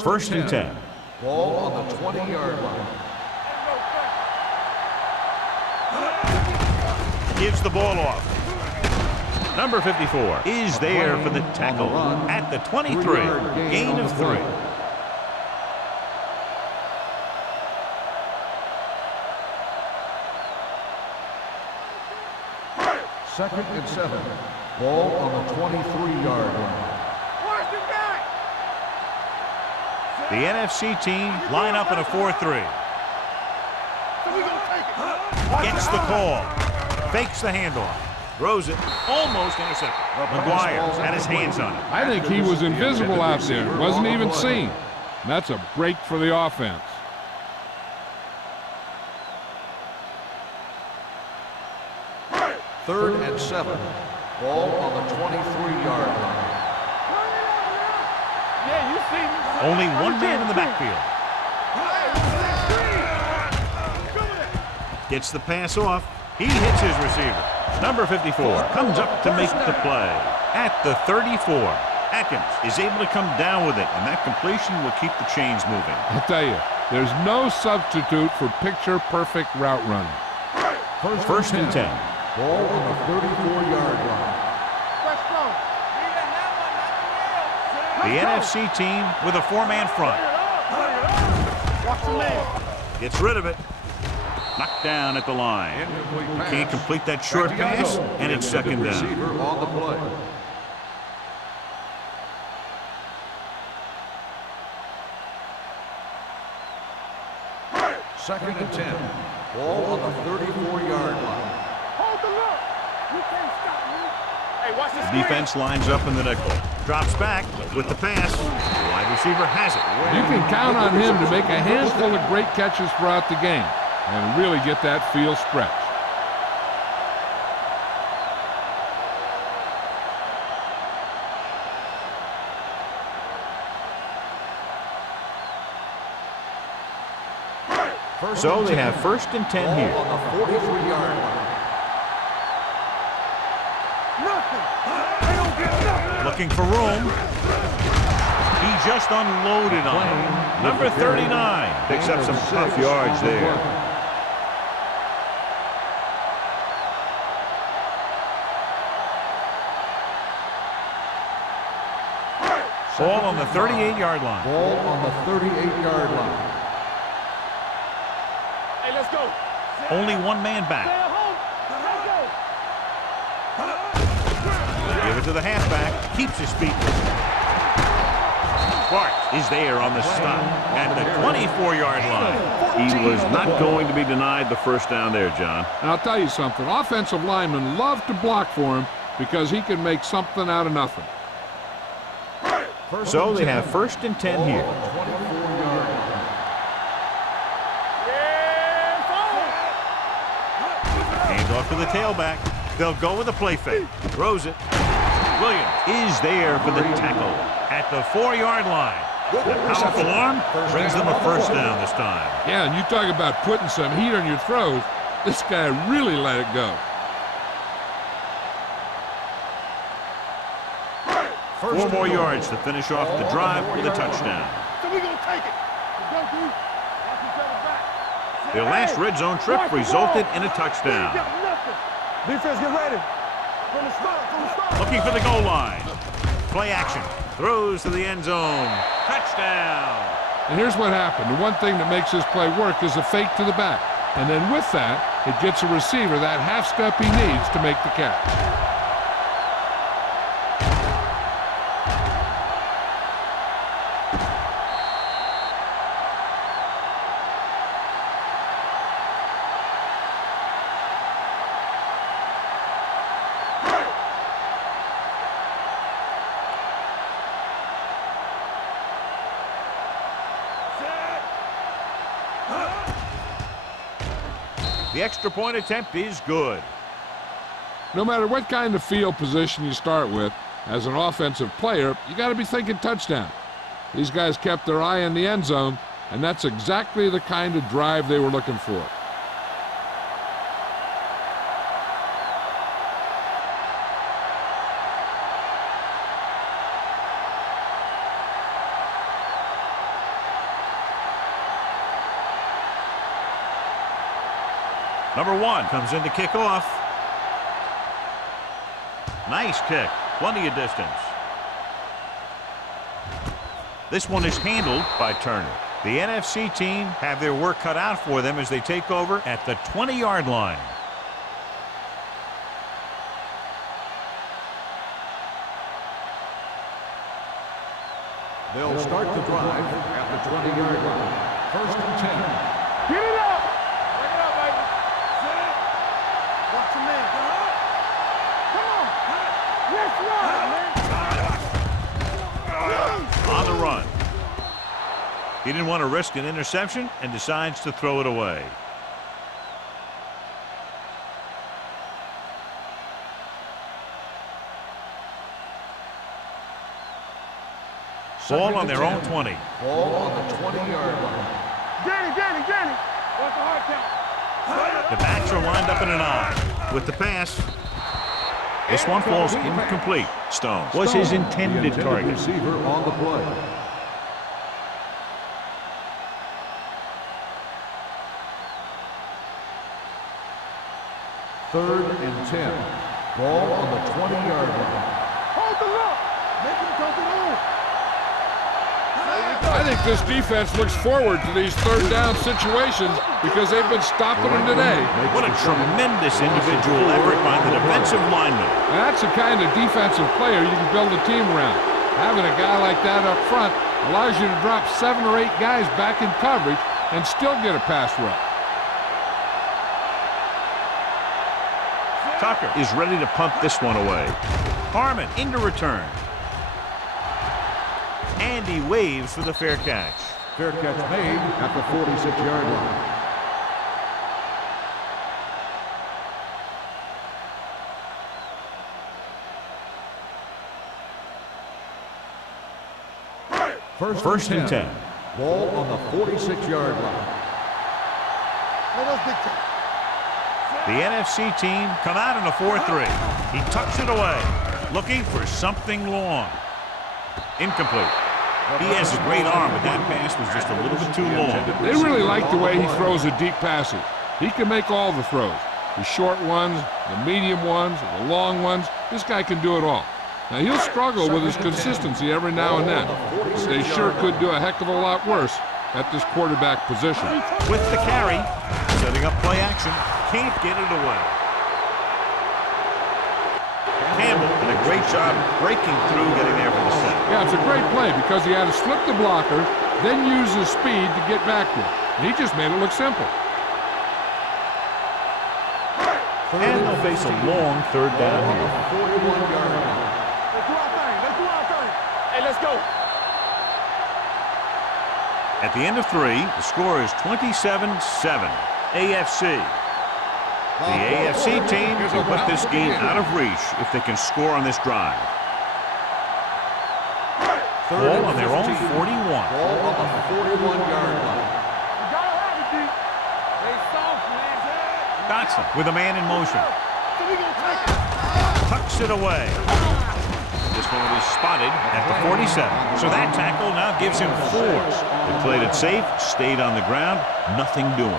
First and 10. Ball on the 20-yard line. Gives the ball off. Number 54 is there for the tackle at the 23. Gain of 3. Second and 7. Ball on the 23-yard line. Watch the back. The NFC team line up in a 4-3. So we gonna take it. Gets the call. Fakes the handoff. Throws it. Almost intercepted. McGuire's had his hands on it. I think he was invisible out there. Wasn't even seen. And that's a break for the offense. Third and 7. Ball on the 23-yard line. Yeah, you see me. Only one man in the backfield. Gets the pass off. He hits his receiver. Number 54 comes up to make the play at the 34. Atkins is able to come down with it, and that completion will keep the chains moving. I'll tell you, there's no substitute for picture-perfect route running. First and 10. Ball on the 34-yard line. Let's go. The NFC team with a 4-man front. Watch the man. Gets rid of it. Knocked down at the line. Incomplete pass. Can't complete that short pass, and it's second down. Receiver on the play. Second and 10. Ball on the 34-yard line. Hold the look. You can't stop me. Hey, watch this. Defense lines up in the nickel. Drops back with the pass. The wide receiver has it. You can count on him to make a handful of great catches throughout the game and really get that field stretch. So they have first and 10 Ball here. on the 43-yard line. Nothing. They don't get nothing. Looking for room. He just unloaded on him. Number 39 picks up some tough yards there. Ball on the 38-yard line. Ball on the 38-yard line. Hey, let's go. Only one man back. Stay at home. Let's go. Give it to the halfback. Keeps his feet. Clark is there on the stop at the 24-yard line. He was not going to be denied the first down there, John. And I'll tell you something, offensive linemen love to block for him because he can make something out of nothing. So they have first and 10 here. Hand off to the tailback. They'll go with a play fake. Throws it. Williams is there for the tackle at the 4-yard line. That powerful arm brings them a first down this time. Yeah, and you talk about putting some heat on your throws. This guy really let it go. 4 more yards to finish off the drive with a touchdown. So we gonna take it. Go, D. Watch each other back. Their last red zone trip resulted in a touchdown. Defense, get ready. From the start. Looking for the goal line. Play action. Throws to the end zone. Touchdown. And here's what happened. The one thing that makes this play work is a fake to the back. And then with that, it gets a receiver that half step he needs to make the catch. The extra point attempt is good. No matter what kind of field position you start with, as an offensive player, you got to be thinking touchdown. These guys kept their eye on the end zone, and that's exactly the kind of drive they were looking for. Number 1 comes in to kick off. Nice kick. Plenty of distance. This one is handled by Turner. The NFC team have their work cut out for them as they take over at the 20-yard line. They'll start the drive at the 20-yard line. 1st and 10. Get it up. Break it up, baby. Sit it. Watch the man. Come on. Let's run, man. On the run. He didn't want to risk an interception and decides to throw it away. Ball on their own 20. Ball on the 20-yard line. Danny. What's the hard count? The backs are lined up in an I. With the pass. This one falls incomplete. Stone was his intended target. Receiver on the play. Third and 10. Ball on the 20-yard line. Hold the look. Make him come to the room. I think this defense looks forward to these third down situations because they've been stopping them today. What a tremendous individual effort by the defensive lineman. And that's the kind of defensive player you can build a team around. Having a guy like that up front allows you to drop 7 or 8 guys back in coverage and still get a pass rush. Tucker is ready to punt this one away. Harmon into return. And he waves for the fair catch. Fair catch made at the 46-yard line. First and 10. Ball on the 46-yard line. Let us dictate. The NFC team come out in a 4-3. He tucks it away, looking for something long. Incomplete. He has a great arm, but that pass was just a little bit too long. They really like the way he throws the deep passes. He can make all the throws. The short ones, the medium ones, the long ones. This guy can do it all. Now, he'll struggle with his consistency every now and then. They sure could do a heck of a lot worse at this quarterback position. With the carry, setting up play action, can't get it away. Campbell did a great job breaking through, getting there for the set. Yeah, it's a great play because he had to slip the blocker, then use his speed to get backward. And he just made it look simple. And they'll face a long third down here. 41-yard line. Let's do our thing. Hey, let's go. At the end of 3, the score is 27-7. AFC. The AFC team will put this game out of reach if they can score on this drive. Ball on their own 41. Ball on the 41-yard line. You gotta have it, D. They soft, man. Got Watson with a man in motion. Tucks it away. This one will be spotted at the 47. So that tackle now gives him 4. They played it safe, stayed on the ground, nothing doing.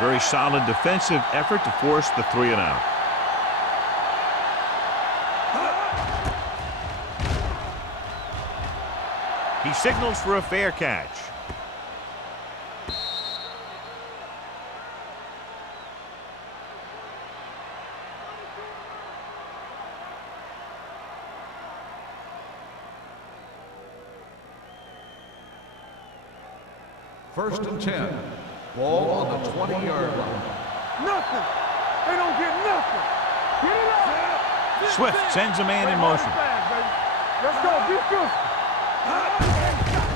Very solid defensive effort to force the 3 and out. He signals for a fair catch. First and 10. Ball on the 20-yard line. Nothing. They don't get nothing. Get it up. Swift sends a man in motion. Let's go. Be good.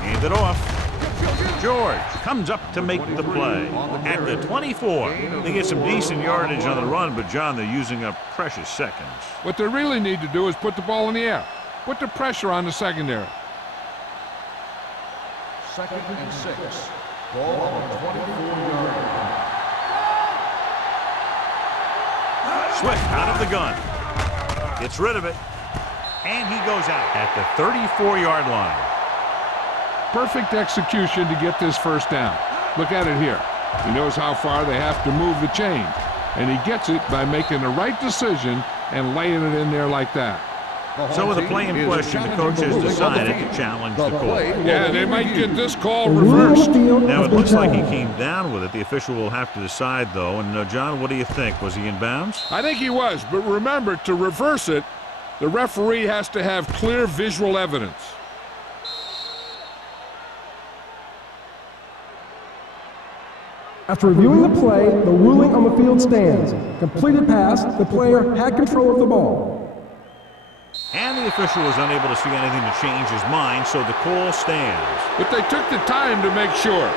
Hand it off. George comes up to make the play. At the 24, they get some decent yardage on the run, but, John, they're using up precious seconds. What they really need to do is put the ball in the air. Put the pressure on the secondary. Second and 6. Ball on the 24-yard line. Swift out of the gun. Gets rid of it. And he goes out at the 34-yard line. Perfect execution to get this first down. Look at it here. He knows how far they have to move the chain. And he gets it by making the right decision and laying it in there like that. So with the play in question, the coach has decided to challenge the call. Yeah, they might get this call reversed. Now, it looks like he came down with it. The official will have to decide, though. And, John, what do you think? Was he in bounds? I think he was, but remember, to reverse it, the referee has to have clear visual evidence. After reviewing the play, the ruling on the field stands. Completed pass, the player had control of the ball. And the official was unable to see anything to change his mind, so the call stands. But they took the time to make sure.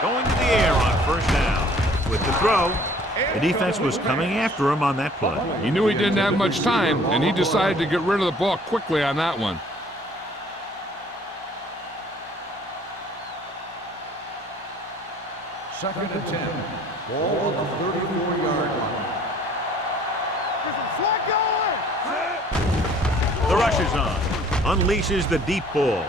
Going to the air on first down. With the throw, the defense was coming after him on that play. He knew he didn't have much time, and he decided to get rid of the ball quickly on that one. Second and 10. Ball on the 34-yard line. The rush is on. Unleashes the deep ball.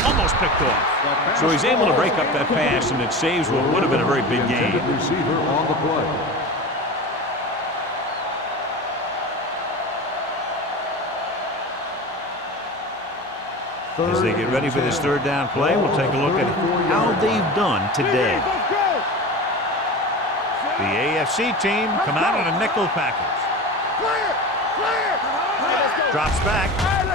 Almost picked off. So he's able to break up that pass, and it saves what would have been a very big gain. Receiver on the play. As they get ready for this third down play, we'll take a look at how they've done today. The AFC team come out in a nickel package. Drops back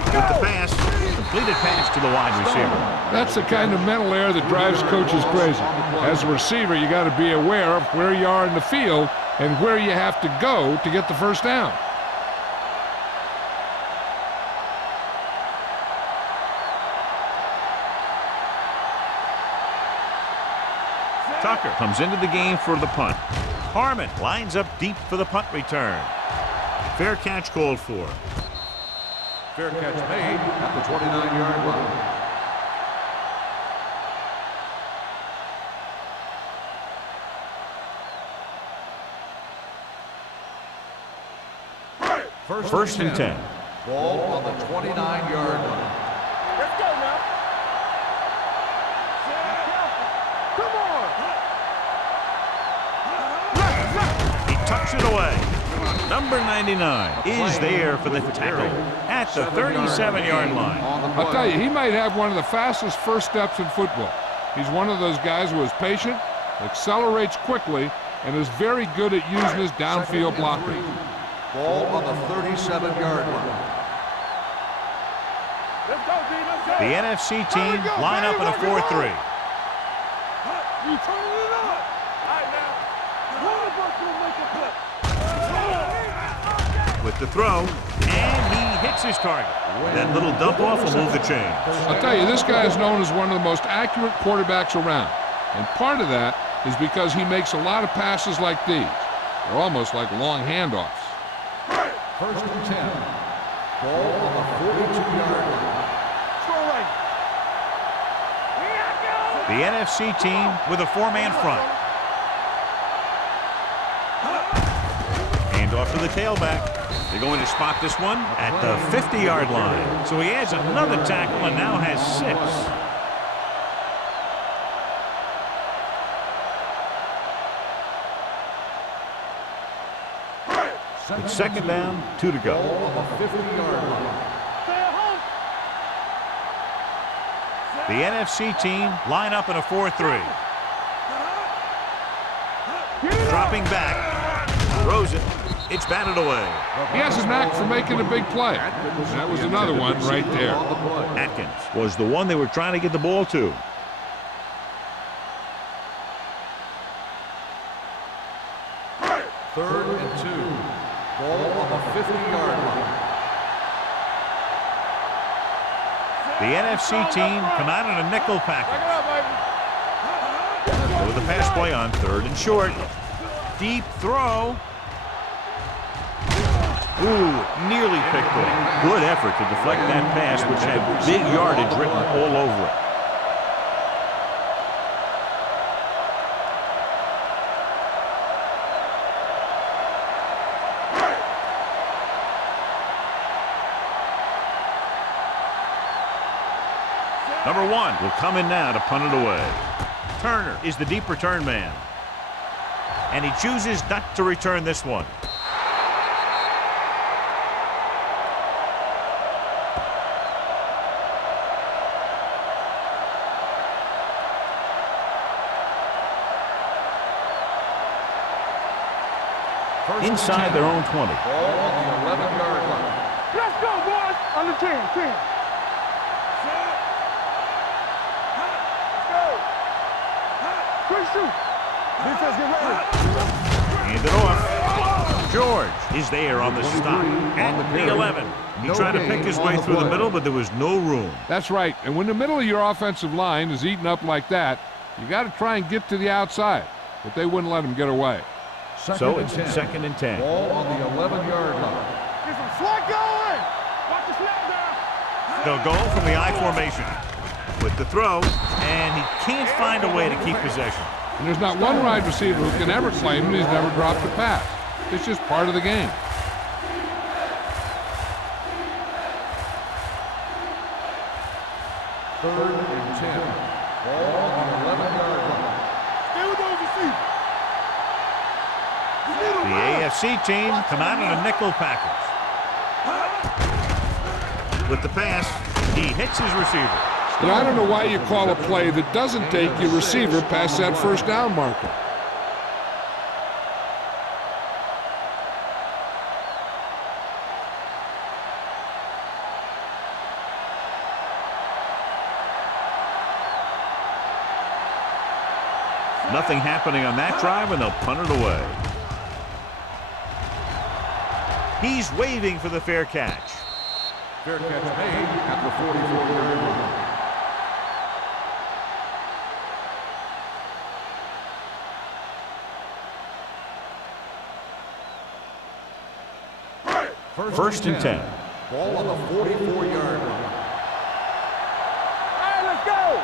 with the pass. Completed pass to the wide receiver. That's the kind of mental error that drives coaches crazy. As a receiver, you got to be aware of where you are in the field and where you have to go to get the first down. Tucker comes into the game for the punt. Harmon lines up deep for the punt return. Fair catch called for. Fair catch made at the 29-yard line. First and 10. Ball on the 29-yard line. Let's go now. Come on. He tucks it away. Number 99 is there for the tackle at the 37-yard line. I'll tell you, he might have one of the fastest first steps in football. He's one of those guys who is patient, accelerates quickly, and is very good at using his downfield blocking. Ball on the 37-yard line. The NFC team line up in a 4-3. You turning it up. All right, now. One of us will make a play. With the throw, and he hits his target. That little dump off will move the chains. I'll tell you, this guy is known as one of the most accurate quarterbacks around. And part of that is because he makes a lot of passes like these. They're almost like long handoffs. First and 10. Ball on the 42-yard line. The NFC team with a four-man front. Hand off to the tailback. They're going to spot this one at the 50-yard line. So he adds another tackle and now has 6. It's second down, 2 to go. Ball on the 50-yard line. The NFC team line up in a 4-3. Dropping back. Throws it. It's batted away. He has a knack for making a big play. That was another one right there. Atkins was the one they were trying to get the ball to. Third and 2. Ball on the 50-yard line. The NFC team come out in a nickel package. With a pass play on 3rd and short. Deep throw. Ooh, nearly picked off. Good effort to deflect that pass, which had big yardage written all over it. Number 1 will come in now to punt it away. Turner is the deep return man. And he chooses not to return this one. Inside their own 20. Ball on the 11-yard line. Let's go, boys. Under 10, 10. Quick shoot. Defense, get ready. Hand it off. George is there on the stop at the 11. He tried to pick his way through the middle, but there was no room. That's right. And when the middle of your offensive line is eaten up like that, you got to try and get to the outside. But they wouldn't let him get away. So it's 2nd and 10. Ball on the 11-yard line. Get some slack going. Watch the snap down. They'll go from the I formation with the throw, and he can't find a way to keep possession. And there's not one wide receiver who can ever claim that he's never dropped a pass. It's just part of the game. Third and 10. Ball on the 11-yard line. Stay with those receivers. The AFC team come out in a nickel package. With the pass, he hits his receiver. And I don't know why you call a play that doesn't take your receiver past that first down marker. Nothing happening on that drive, and they'll punt it away. He's waving for the fair catch. Fair catch made at the 44-yard line. First and 10. Ball on the 44-yard line. Hey, let's go.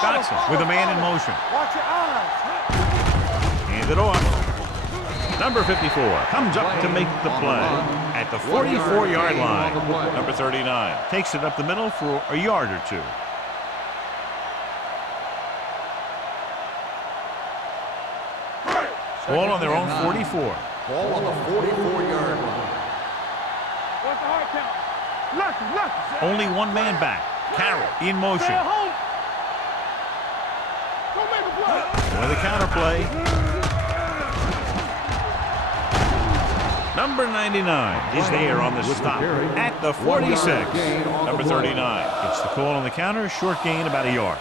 Johnson with a man in motion. Watch your eyes. Hand it off. Number 54 comes up to make the play at the 44-yard line. Number 39 takes it up the middle for a yard or two. Ball on their own 44. Ball on the 44-yard line. What's the hard count? Lucky. Only one man back. Carroll in motion. Stay at home. Go make a play. With a counter play. Number 99 is there on the stop at the 46. Number 39 gets the call on the counter. Short gain, about a yard.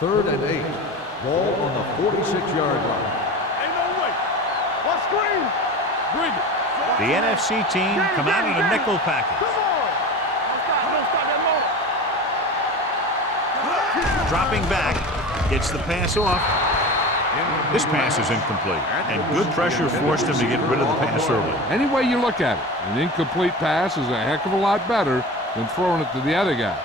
Third and 8. Ball on the 46-yard line. Bring it. The NFC team come out in a nickel package. Come on. Don't stop that motor. Dropping back, gets the pass off. This pass is incomplete, and good pressure forced him to get rid of the pass early. Any way you look at it, an incomplete pass is a heck of a lot better than throwing it to the other guy.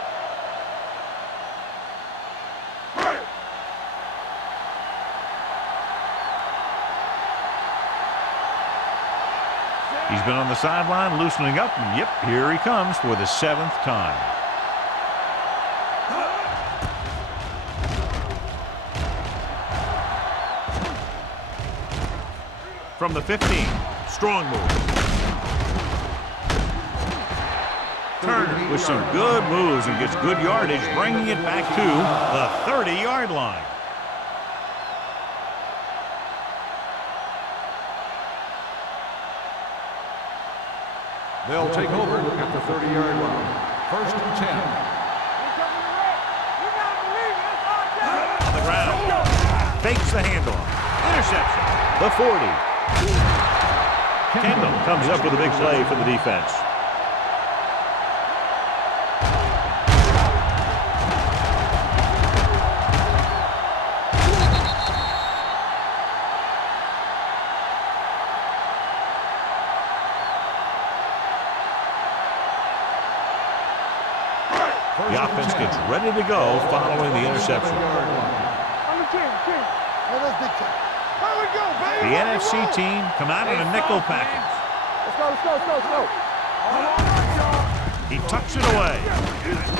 He's been on the sideline loosening up, and yep, here he comes for the 7th time. From the 15, strong move. Turner with some good moves and gets good yardage, bringing it back to the 30-yard line. They'll take over at the 30-yard line. 1st and 10. On the ground, fakes the handoff. Interception, the 40. Kendall comes up with a big play for the defense. The offense gets ready to go following the interception. On the 10. Let us dictate. How we go, baby? The NFC team come out in a nickel package. Let's go. He tucks it away.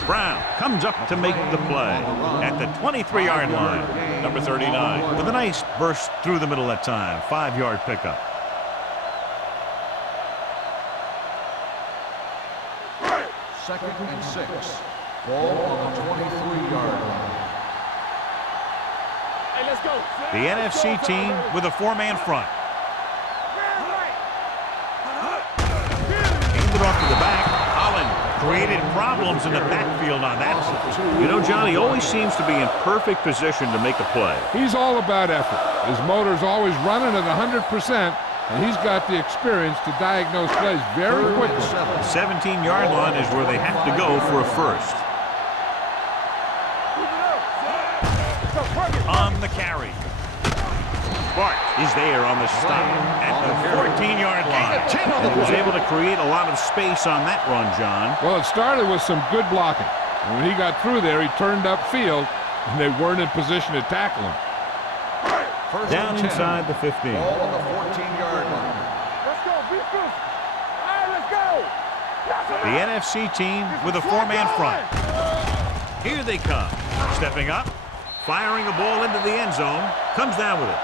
Brown comes up to make the play at the 23-yard line. Number 39 with a nice burst through the middle that time. 5-yard pickup. Second and 6. Ball on the 23-yard line. Hey, let's go. The NFC team with a 4-man front. Handed off to the back. Holland created problems in the backfield on that. You know, John, he always seems to be in perfect position to make a play. He's all about effort. His motor's always running at 100%, and he's got the experience to diagnose plays very quickly. The 17-yard line is where they have to go for a first. On the carry. Bart is there on the stop at the 14-yard line. And was able to create a lot of space on that run, John. Well, it started with some good blocking. And when he got through there, he turned upfield, and they weren't in position to tackle him. Down inside the 15. Ball on the 14-yard line. Let's go. Be good. All right, let's go. The NFC team with a 4-man front. Here they come. Stepping up, firing a ball into the end zone. Comes down with it.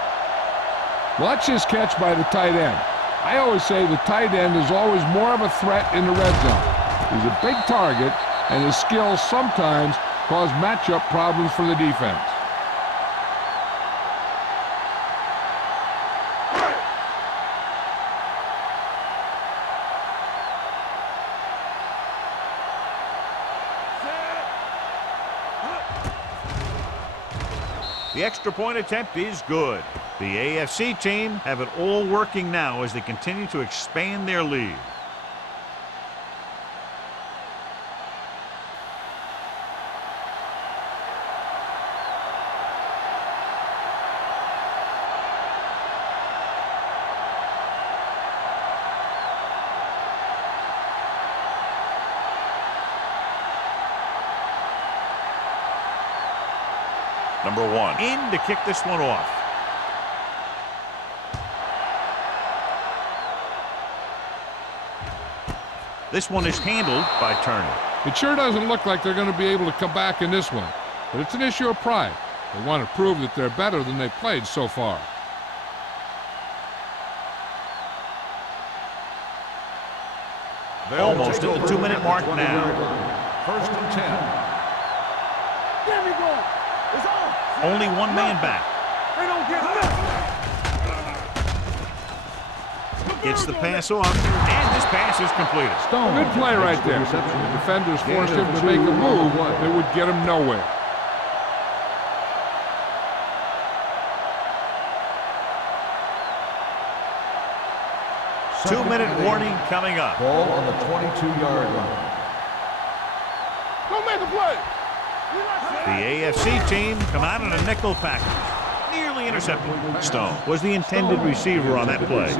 Watch his catch by the tight end. I always say the tight end is always more of a threat in the red zone. He's a big target, and his skills sometimes cause matchup problems for the defense. The extra point attempt is good. The AFC team have it all working now as they continue to expand their lead. Number 1 in to kick this one off. This one is handled by Turner. It sure doesn't look like they're going to be able to come back in this one, but it's an issue of pride. They want to prove that they're better than they've played so far. Almost at the 2-minute mark now. 1st and 10. There we go. It's on. Only one man back. They don't get nothing. Gets the pass off, and this pass is completed. Good play right there. The defenders forced him to make a move that would get him nowhere. 2-minute warning coming up. Ball on the 22-yard line. Go make a play. The AFC team come out in a nickel package. Nearly intercepted. Stone was the intended receiver on that play.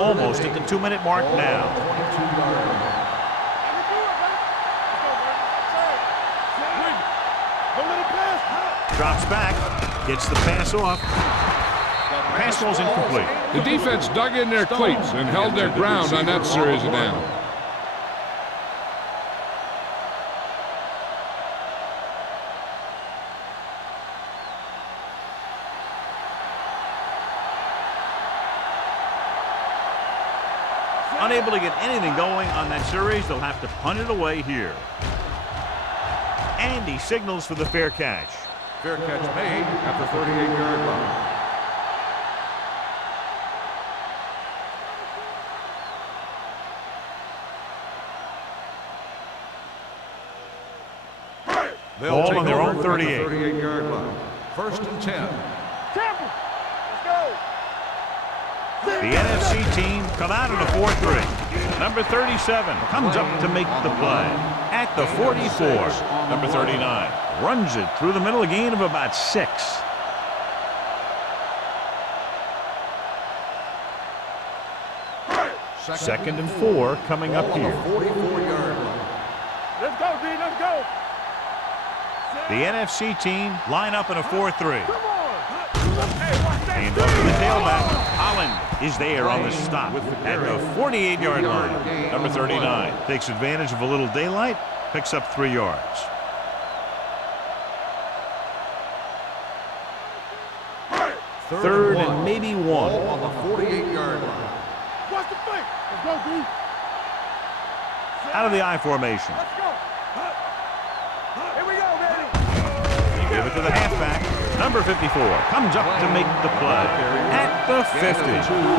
Almost at the 2-minute mark now. Drops back, gets the pass off. Pass ball's incomplete. The defense dug in their cleats and held their ground on that series of downs. Unable to get anything going on that series, they'll have to punt it away here. And he signals for the fair catch. Fair catch made at the 38-yard line. Ball on their own 38. 38-yard line. 1st and 10. Tampa. Let's go. The NFC team come out in a 4-3. Number 37 comes up to make the play. At the 44, number 39 runs it through the middle, a gain of about 6. Second and 4 coming up here. 44-yard line. Let's go, D. Let's go. The NFC team line up in a 4-3. Come on. Hey, watch that. And up to the tailback. Holland is there on the stop at the 48-yard line. Number 39 takes advantage of a little daylight, picks up 3 yards. Third and maybe 1. Ball on the 48-yard line. Watch the fake. Let's go, D. Out of the I formation. Let's go. Here we go, baby. Give it to the halfback. Number 54 comes up to make the play. At the 50.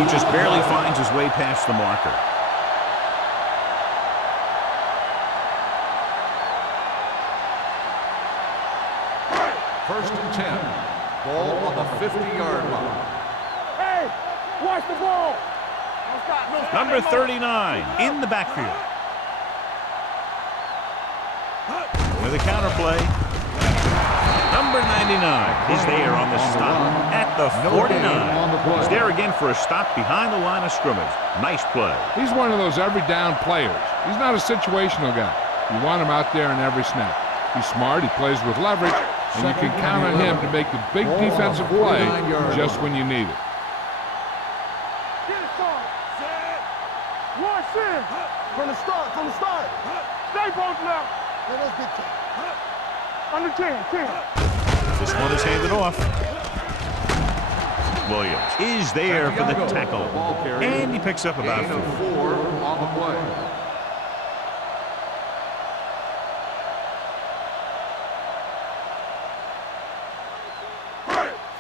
He just barely finds his way past the marker. First and 10. Ball on the 50-yard line. Hey, watch the ball. Number 39 in the backfield. With a counter play. Number 99 is there on the stop at the 49. He's there again for a stop behind the line of scrimmage. Nice play. He's one of those every down players. He's not a situational guy. You want him out there in every snap. He's smart, he plays with leverage, and you can count on him to make the big defensive play just when you need it. Get it, son. Watch in. From the start, Stay both now. Let's get 10. Under 10, 10. This one is handed off. Williams is there for the tackle. And he picks up about 4 on the play.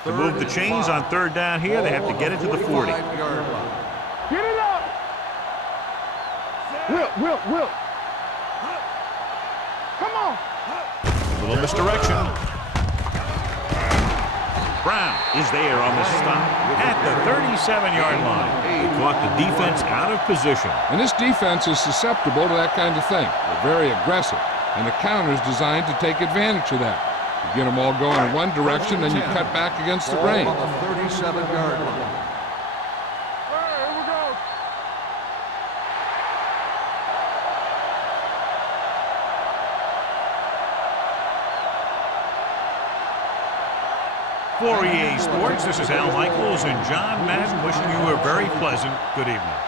To move the chains on third down here, they have to get it to the 40. Get it up. Will. Come on. A little misdirection. Brown is there on the stop at the 37-yard line. He caught the defense out of position. And this defense is susceptible to that kind of thing. They're very aggressive, and the counter is designed to take advantage of that. You get them all going in one direction, then you cut back against the grain. On the 37-yard line. Here we go. For EA Sports, this is Al Michaels and John Madden wishing you a very pleasant good evening.